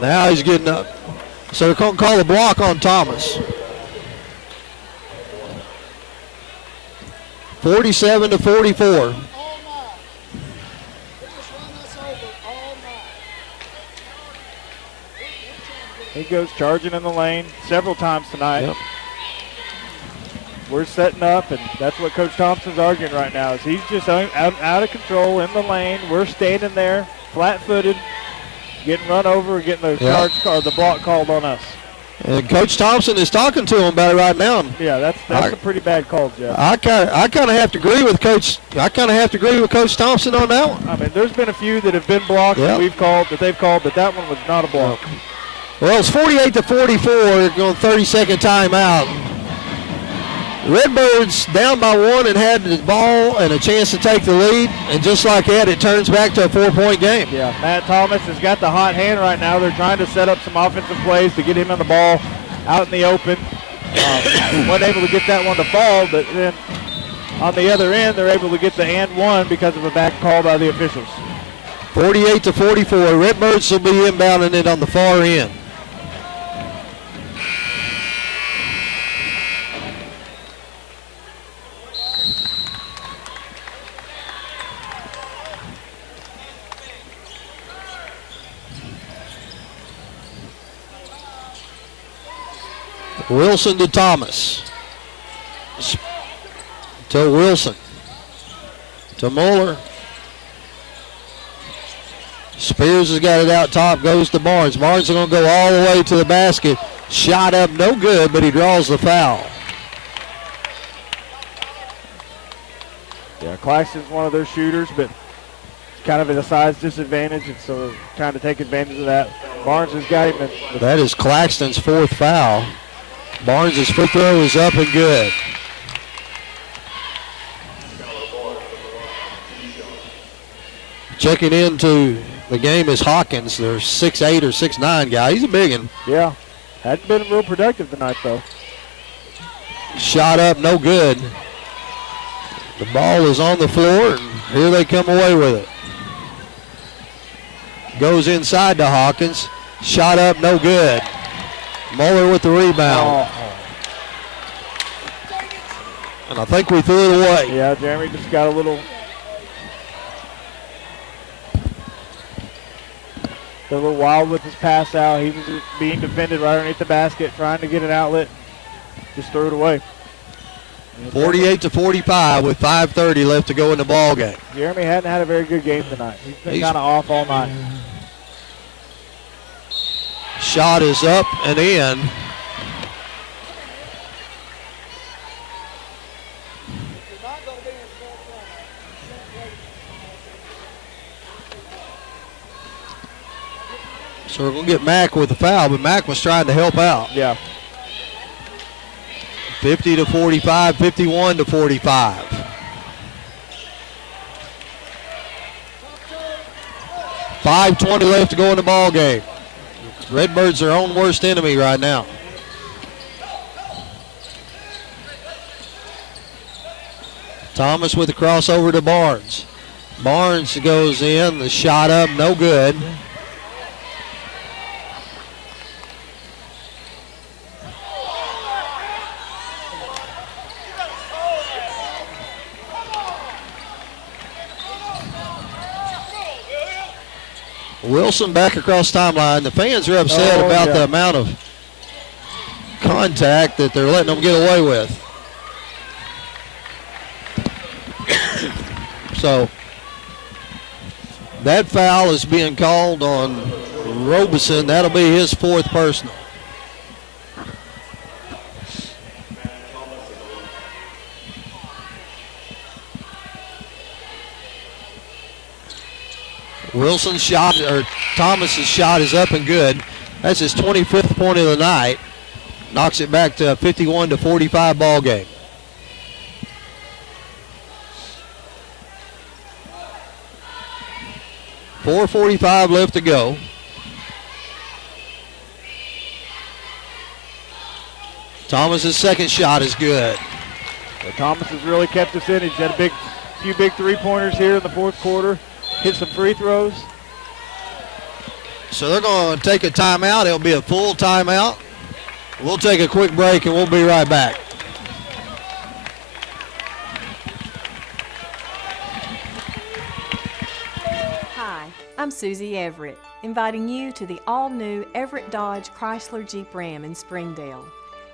Now he's getting up. So they're going to call a block on Thomas. 47-44. He goes charging in the lane several times tonight. Yep. We're setting up, and that's what Coach Thompson's arguing right now. Is he's just out of control in the lane. We're standing there, flat-footed, getting run over, getting the charge card, the block called on us. And Coach Thompson is talking to him about it right now. Yeah, that's a pretty bad call, Jeff. I kind of have to agree with Coach. I kind of have to agree with Coach Thompson on that one. I mean, there's been a few that have been blocked that they've called, but that one was not a block. Well, it's 48-44. Going 30-second timeout. Redbirds down by 1 and had the ball and a chance to take the lead, and just like that, it turns back to a 4-point game. Yeah, Matt Thomas has got the hot hand right now. They're trying to set up some offensive plays to get him on the ball out in the open. Wasn't able to get that one to fall, but then on the other end, they're able to get the and one because of a back call by the officials. 48-44. Redbirds will be inbounding it on the far end. Wilson to Thomas. To Wilson. To Muller. Spears has got it out top, goes to Barnes. Barnes is going to go all the way to the basket. Shot up, no good, but he draws the foul. Yeah, Claxton's one of their shooters, but kind of at a size disadvantage, and so they're trying to take advantage of that. Barnes has got him. That is Claxton's 4th foul. Barnes' free throw is up and good. Checking into the game is Hawkins, their 6'8" or 6'9" guy. He's a big one. Yeah, hadn't been real productive tonight, though. Shot up, no good. The ball is on the floor, and here they come away with it. Goes inside to Hawkins. Shot up, no good. Muller with the rebound. And I think we threw it away. Yeah, Jeremy just got a little wild with his pass out. He was being defended right underneath the basket, trying to get an outlet. Just threw it away. 48-45 with 5:30 left to go in the ball game. Jeremy hadn't had a very good game tonight. He's been kind of off all night. Shot is up and in. So we're going to get Mack with the foul, but Mack was trying to help out. Yeah. 50-45, 51-45. $5:20 left to go in the ball game. Redbirds their own worst enemy right now. Thomas with the crossover to Barnes. Barnes goes in, the shot up, no good. Wilson back across timeline. The fans are upset about the amount of contact that they're letting them get away with. So that foul is being called on Robeson. That'll be his 4th personal. Wilson's shot, or Thomas's shot, is up and good. That's his 25th point of the night. Knocks it back to a 51-45 ball game. .445 left to go. Thomas's second shot is good. So Thomas has really kept us in. He's had a few big three-pointers here in the 4th quarter. Hit some free throws. So they're going to take a timeout. It'll be a full timeout. We'll take a quick break and we'll be right back. Hi, I'm Susie Everett, inviting you to the all-new Everett Dodge Chrysler Jeep Ram in Springdale.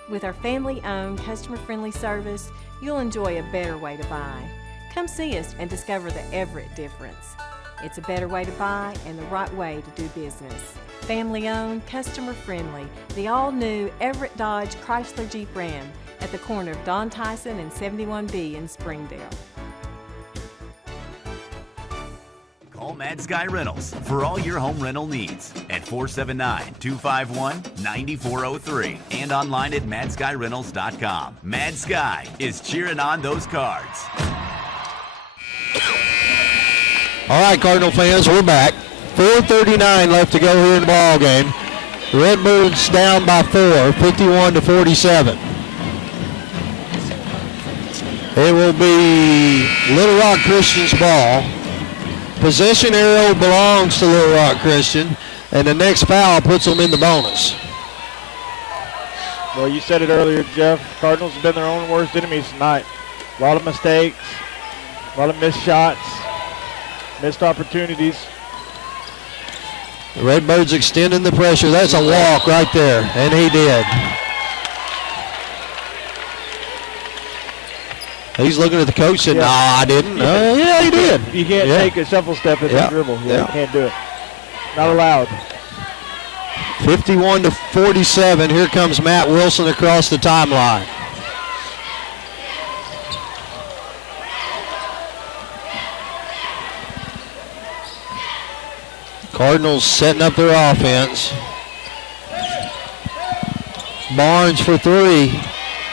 With our family-owned, customer-friendly service, you'll enjoy a better way to buy. Come see us and discover the Everett difference. It's a better way to buy and the right way to do business. Family-owned, customer-friendly, the all-new Everett Dodge Chrysler Jeep Ram at the corner of Don Tyson and 71B in Springdale. Call Mad Sky Rentals for all your home rental needs at 479-251-9403 and online at madskyrentals.com. Mad Sky is cheering on those cards. All right, Cardinal fans, we're back. 4:39 left to go here in the ball game. Redbirds down by 4, 51-47. It will be Little Rock Christian's ball. Possession arrow belongs to Little Rock Christian, and the next foul puts them in the bonus. Well, you said it earlier, Jeff. Cardinals have been their own worst enemies tonight. A lot of mistakes, a lot of missed shots, missed opportunities. The Redbirds extending the pressure. That's a walk right there, and he did. He's looking at the coach and, no, I didn't. Yeah, he did. You can't take a shuffle step at the dribble. You can't do it. Not allowed. 51-47. Here comes Matt Wilson across the timeline. Cardinals setting up their offense. Barnes for 3.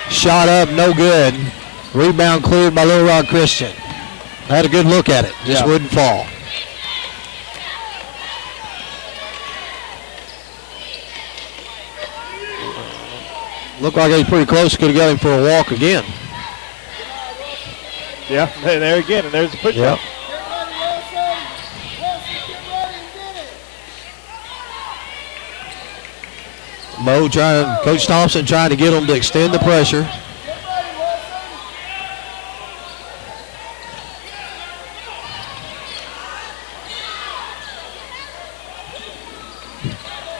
Shot up, no good. Rebound cleared by Little Rock Christian. Had a good look at it, just wouldn't fall. Looked like he was pretty close, could have got him for a walk again. Yeah, there again, and there's the push up. Coach Thompson trying to get him to extend the pressure.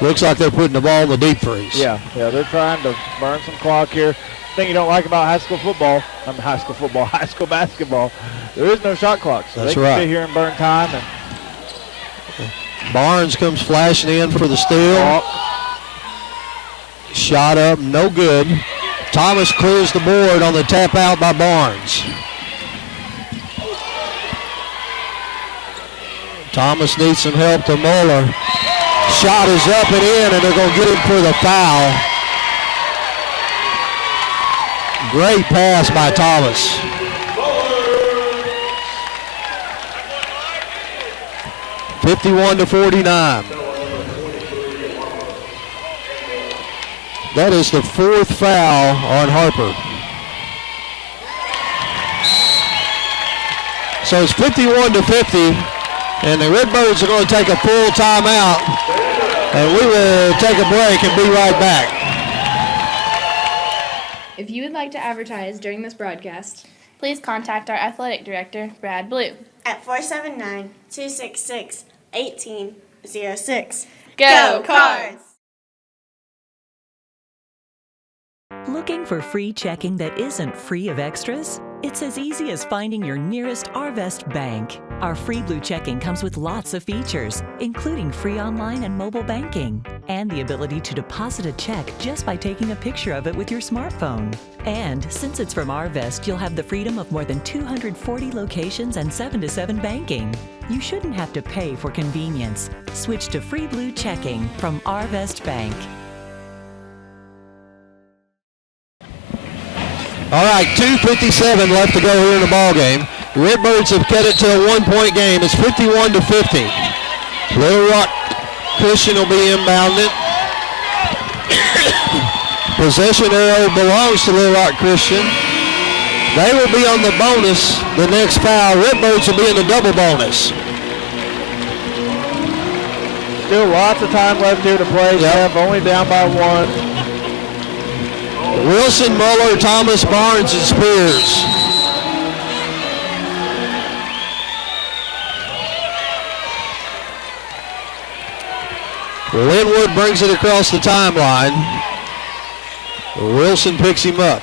Looks like they're putting the ball in the deep freeze. Yeah, they're trying to burn some clock here. The thing you don't like about high school basketball, there is no shot clock. So they can sit here and burn time. And Barnes comes flashing in for the steal. Shot up, no good. Thomas clears the board on the tap out by Barnes. Thomas needs some help to Muller. Shot is up and in, and they're going to get him for the foul. Great pass by Thomas. (51-49). That is the 4th foul on Harper. So it's 51-50. And the Redbirds are going to take a full timeout, and we will take a break and be right back. If you would like to advertise during this broadcast, please contact our athletic director, Brad Blue, at 479-266-1800. 06. Go Cards! Looking for free checking that isn't free of extras? It's as easy as finding your nearest Arvest bank. Our Free Blue checking comes with lots of features, including free online and mobile banking, and the ability to deposit a check just by taking a picture of it with your smartphone. And since it's from Arvest, you'll have the freedom of more than 240 locations and 7-to-7 banking. You shouldn't have to pay for convenience. Switch to Free Blue checking from Arvest Bank. All right, 2:57 left to go here in the ball game. Redbirds have cut it to a one-point game. It's 51-50. Little Rock Christian will be inbounded. Possession arrow belongs to Little Rock Christian. They will be on the bonus. The next foul, Redbirds will be in the double bonus. Still lots of time left here to play, Jeff. Only down by 1. Wilson, Muller, Thomas, Barnes, and Spears. Linwood brings it across the timeline. Wilson picks him up.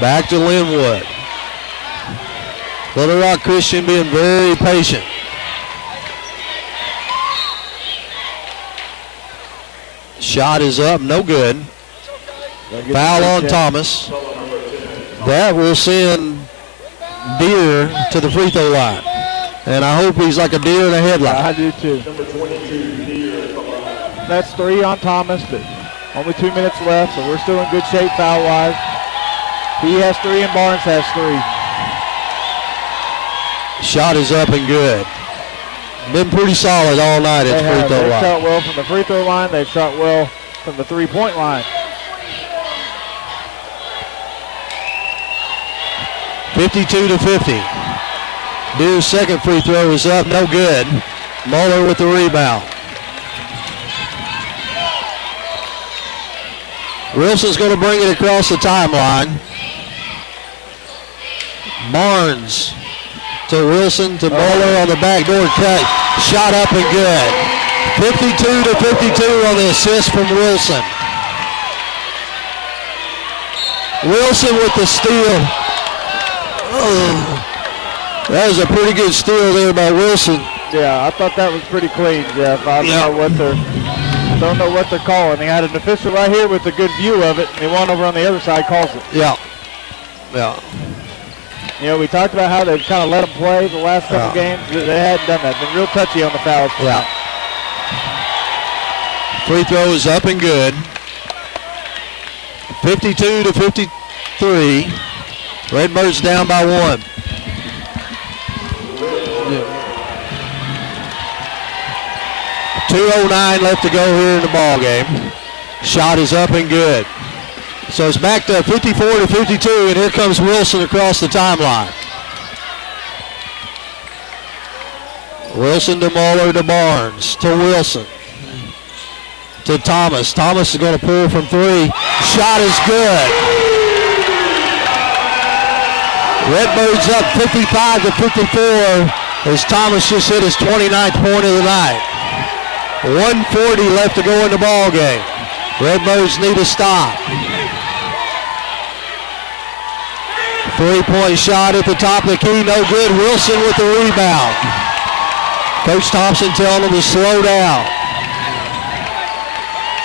Back to Linwood. Little Rock Christian being very patient. Shot is up, no good. Foul on Thomas. That will send Deere to the free throw line. And I hope he's like a deer in a headlight. I do too. That's 3 on Thomas, but only 2 minutes left, so we're still in good shape foul-wise. He has 3 and Barnes has 3. Shot is up and good. Been pretty solid all night at the free throw line. They've shot well from the free throw line. They've shot well from the three-point line. 52-50. Deere's second free throw is up, no good. Muller with the rebound. Wilson's going to bring it across the timeline. Barnes to Wilson to Muller on the backdoor cut. Shot up and good. 52-52 on the assist from Wilson. Wilson with the steal. Oh, that was a pretty good steal there by Wilson. Yeah, I thought that was pretty clean, Jeff. I don't know what they're calling. They had an official right here with a good view of it, and the one over on the other side calls it. Yeah. You know, we talked about how they've kind of let them play the last couple games. They hadn't done that. Been real touchy on the fouls. Yeah. Free throw is up and good. 52-53. Redbirds down by 1. Yeah. 2:09 left to go here in the ball game. Shot is up and good. So it's back to 54-52, and here comes Wilson across the timeline. Wilson to Muller to Barnes to Wilson to Thomas. Thomas is going to pull from 3. Shot is good. Redbirds up 55-54 as Thomas just hit his 29th point of the night. 1:40 left to go in the ball game. Redbirds need a stop. 3-point shot at the top of the key, no good. Wilson with the rebound. Coach Thompson telling him to slow down.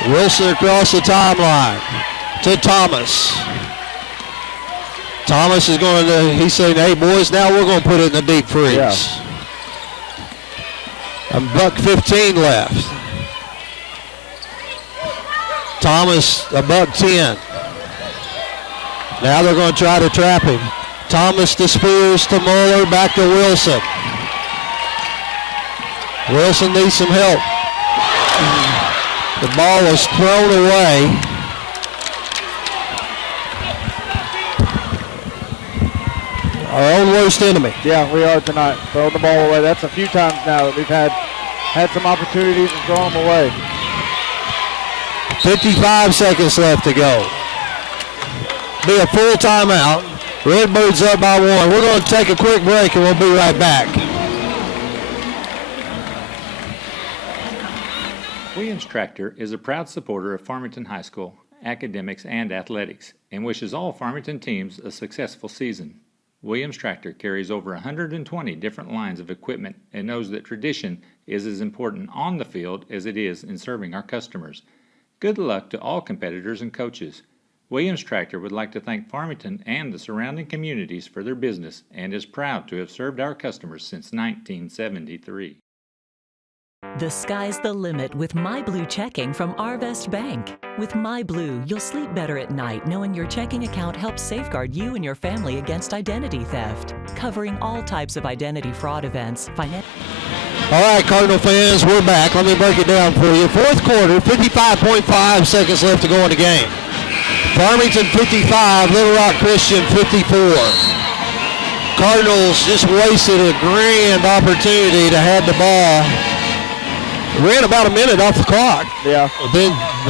Wilson across the timeline to Thomas. Thomas is going to, he's saying, hey boys, now we're going to put it in the deep freeze. Yeah. A $1:15 left. Thomas, $1:10. Now they're going to try to trap him. Thomas to Spears to Muller, back to Wilson. Wilson needs some help. The ball was thrown away. Our own worst enemy. Yeah, we are tonight. Throwing the ball away. That's a few times now that we've had some opportunities and thrown them away. 55 seconds left to go. Be a full timeout. Redbirds up by 1. We're going to take a quick break and we'll be right back. Williams Tractor is a proud supporter of Farmington High School, academics, and athletics, and wishes all Farmington teams a successful season. Williams Tractor carries over 120 different lines of equipment and knows that tradition is as important on the field as it is in serving our customers. Good luck to all competitors and coaches. Williams Tractor would like to thank Farmington and the surrounding communities for their business and is proud to have served our customers since 1973. The sky's the limit with My Blue Checking from Arvest Bank. With My Blue, you'll sleep better at night knowing your checking account helps safeguard you and your family against identity theft. Covering all types of identity fraud events, All right, Cardinal fans, we're back. Let me break it down for you. Fourth quarter, 55.5 seconds left to go in the game. Farmington 55, Little Rock Christian 54. Cardinals just wasted a grand opportunity to have the ball. Ran about a minute off the clock. Yeah. But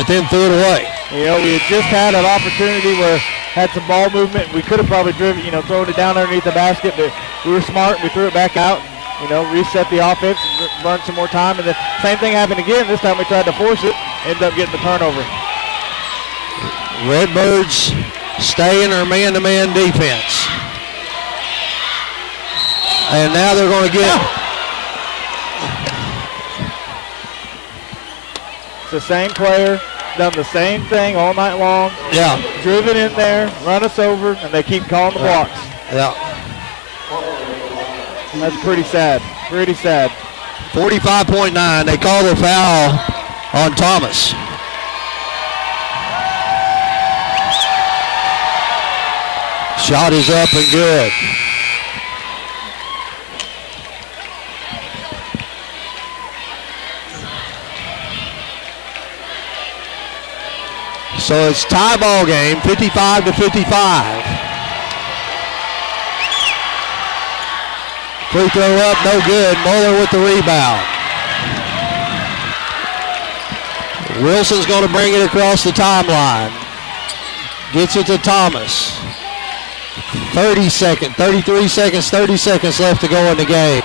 then threw it away. You know, we had just had an opportunity where had some ball movement. We could have probably driven, thrown it down underneath the basket, but we were smart. We threw it back out and, reset the offense and run some more time. And the same thing happened again. This time we tried to force it, ended up getting the turnover. Redbirds stay in their man-to-man defense. And now they're going to get... It's the same player, done the same thing all night long. Yeah. Driven in there, run us over, and they keep calling the blocks. Yeah. That's pretty sad. Pretty sad. 45.9. They call the foul on Thomas. Shot is up and good. So it's tie ball game, 55 to 55. Free throw up, no good. Muller with the rebound. Wilson's going to bring it across the timeline. Gets it to Thomas. 30 seconds left to go in the game.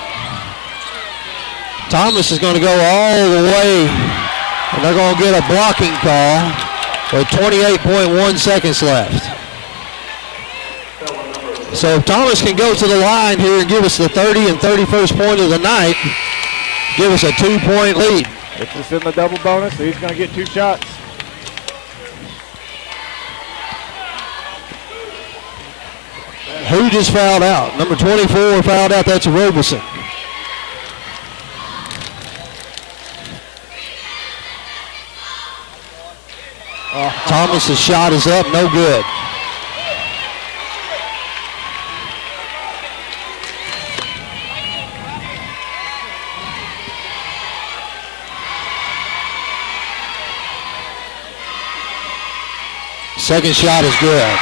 Thomas is going to go all the way, and they're going to get a blocking call with 28.1 seconds left. So if Thomas can go to the line here and give us the 30 and 31st point of the night, give us a 2-point lead. It's just in the double bonus, so he's going to get 2 shots. Who just fouled out? Number 24 fouled out. That's Robeson. Thomas's shot is up, no good. Second shot is good.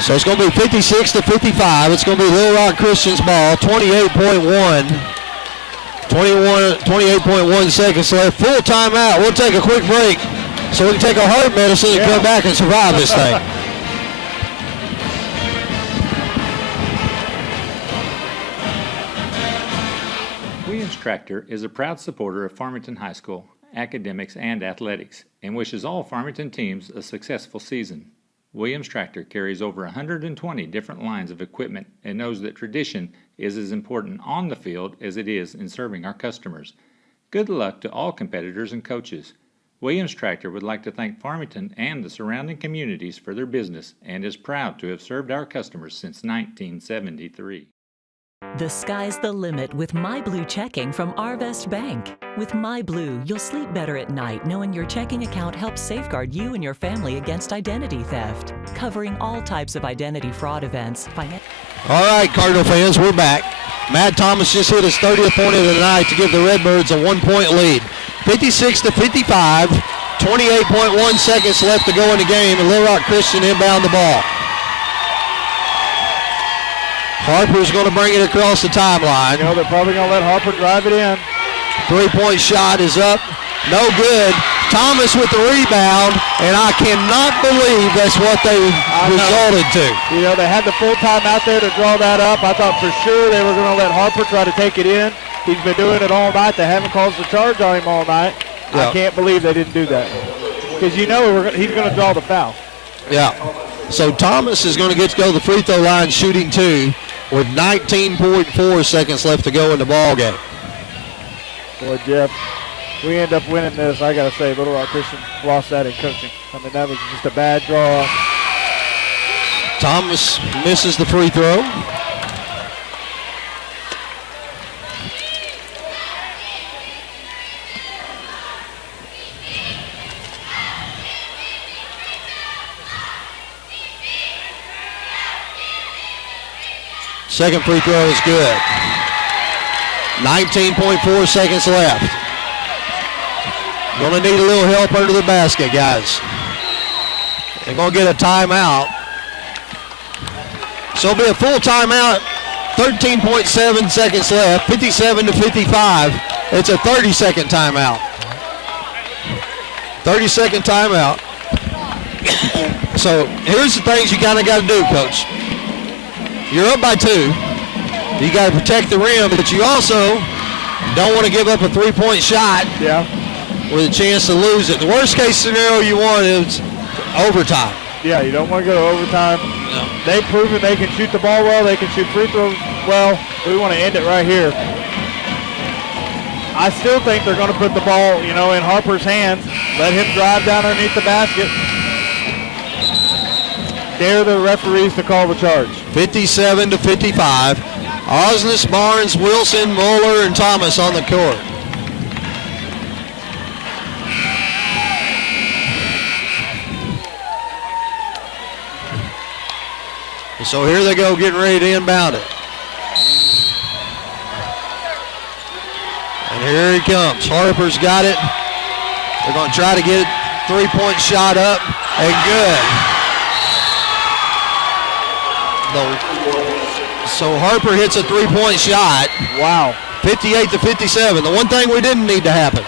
So it's going to be 56 to 55. It's going to be Little Rock Christian's ball, 28.1 seconds left. Full timeout. We'll take a quick break so we can take our heart medicine and come back and survive this thing. Williams Tractor is a proud supporter of Farmington High School, academics, and athletics, and wishes all Farmington teams a successful season. Williams Tractor carries over 120 different lines of equipment and knows that tradition is as important on the field as it is in serving our customers. Good luck to all competitors and coaches. Williams Tractor would like to thank Farmington and the surrounding communities for their business and is proud to have served our customers since 1973. The sky's the limit with My Blue Checking from Arvest Bank. With My Blue, you'll sleep better at night knowing your checking account helps safeguard you and your family against identity theft. Covering all types of identity fraud events. All right, Cardinal fans, we're back. Matt Thomas just hit his 30th point of the night to give the Redbirds a 1-point lead. 56 to 55, 28.1 seconds left to go in the game, and Little Rock Christian inbound the ball. Harper's going to bring it across the timeline. They're probably going to let Harper drive it in. 3-point shot is up. No good. Thomas with the rebound, and I cannot believe that's what they resulted to. You know, they had the full time out there to draw that up. I thought for sure they were going to let Harper try to take it in. He's been doing it all night. They haven't called the charge on him all night. Yeah. I can't believe they didn't do that. Because you know he's going to draw the foul. Yeah. So Thomas is going to get to go to the free throw line shooting 2 with 19.4 seconds left to go in the ball game. Boy, Jeff, we end up winning this. I got to say, Little Rock Christian lost that in coaching. I mean, that was just a bad draw. Thomas misses the free throw. Second free throw is good. 19.4 seconds left. Gonna need a little help under the basket, guys. They're gonna get a timeout. So it'll be a full timeout. 13.7 seconds left, 57 to 55. It's a 30-second timeout. 30-second timeout. So here's the things you kind of got to do, Coach. You're up by 2. You got to protect the rim, but you also don't want to give up a three-point shot with a chance to lose it. The worst-case scenario you want is overtime. Yeah, you don't want to go to overtime. No. They've proven they can shoot the ball well. They can shoot free throws well. We want to end it right here. I still think they're going to put the ball, in Harper's hands. Let him drive down underneath the basket. Dare the referees to call the charge. 57 to 55. Osnes, Barnes, Wilson, Mueller, and Thomas on the court. So here they go, getting ready to inbound it. And here he comes. Harper's got it. They're going to try to get a three-point shot up, and good. So Harper hits a three-point shot. Wow. 58 to 57. The one thing we didn't need to happen.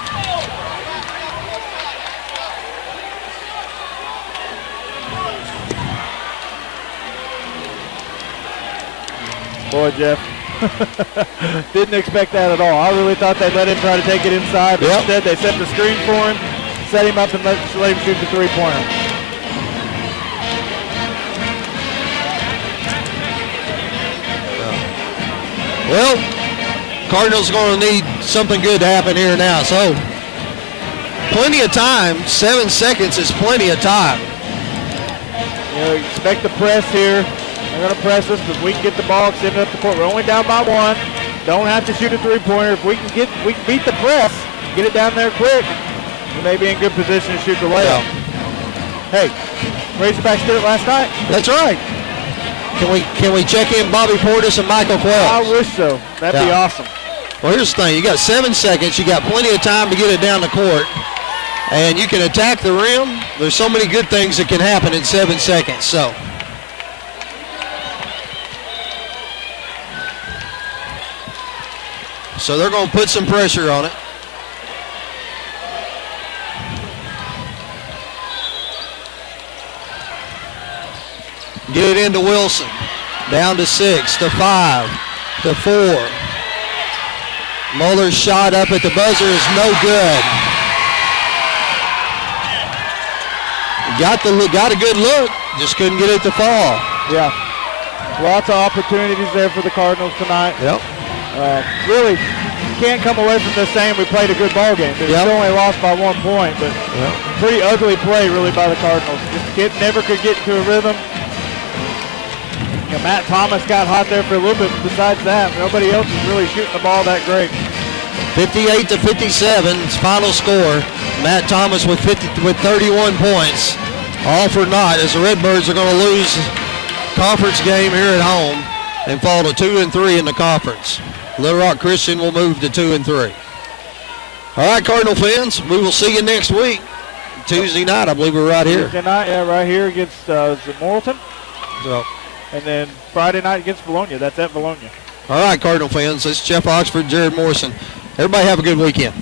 Boy, Jeff, didn't expect that at all. I really thought they'd let him try to take it inside, but instead they set the screen for him, set him up, and let him shoot the three-pointer. Well, Cardinals going to need something good to happen here now. So, plenty of time. 7 seconds is plenty of time. Expect the press here. They're going to press us, but we can get the ball extended up the court. We're only down by 1. Don't have to shoot a three-pointer. If we can beat the press, get it down there quick, we may be in good position to shoot the layup. Hey, Razorbacks did it last night. That's right. Can we check in Bobby Portis and Michael Quells? I wish so. That'd be awesome. Well, here's the thing. You got 7 seconds. You got plenty of time to get it down the court. And you can attack the rim. There's so many good things that can happen in 7 seconds. So they're going to put some pressure on it. Get it into Wilson. Down to 6, to 5, to 4. Muller's shot up at the buzzer is no good. Got a good look, just couldn't get it to fall. Yeah, lots of opportunities there for the Cardinals tonight. Yep. Really, you can't come away from this saying we played a good ball game. They still only lost by 1 point, but pretty ugly play really by the Cardinals. Never could get into a rhythm. Matt Thomas got hot there for a little bit. Besides that, nobody else is really shooting the ball that great. 58 to 57, it's final score. Matt Thomas with 31 points. All for naught as the Redbirds are going to lose conference game here at home and fall to 2-3 in the conference. Little Rock Christian will move to 2-3. All right, Cardinal fans, we will see you next week. Tuesday night, I believe we're right here. Tuesday night, right here against Morrilton. So. And then Friday night against Bologna. That's at Bologna. All right, Cardinal fans, this is Jeff Oxford, Jared Morrison. Everybody have a good weekend.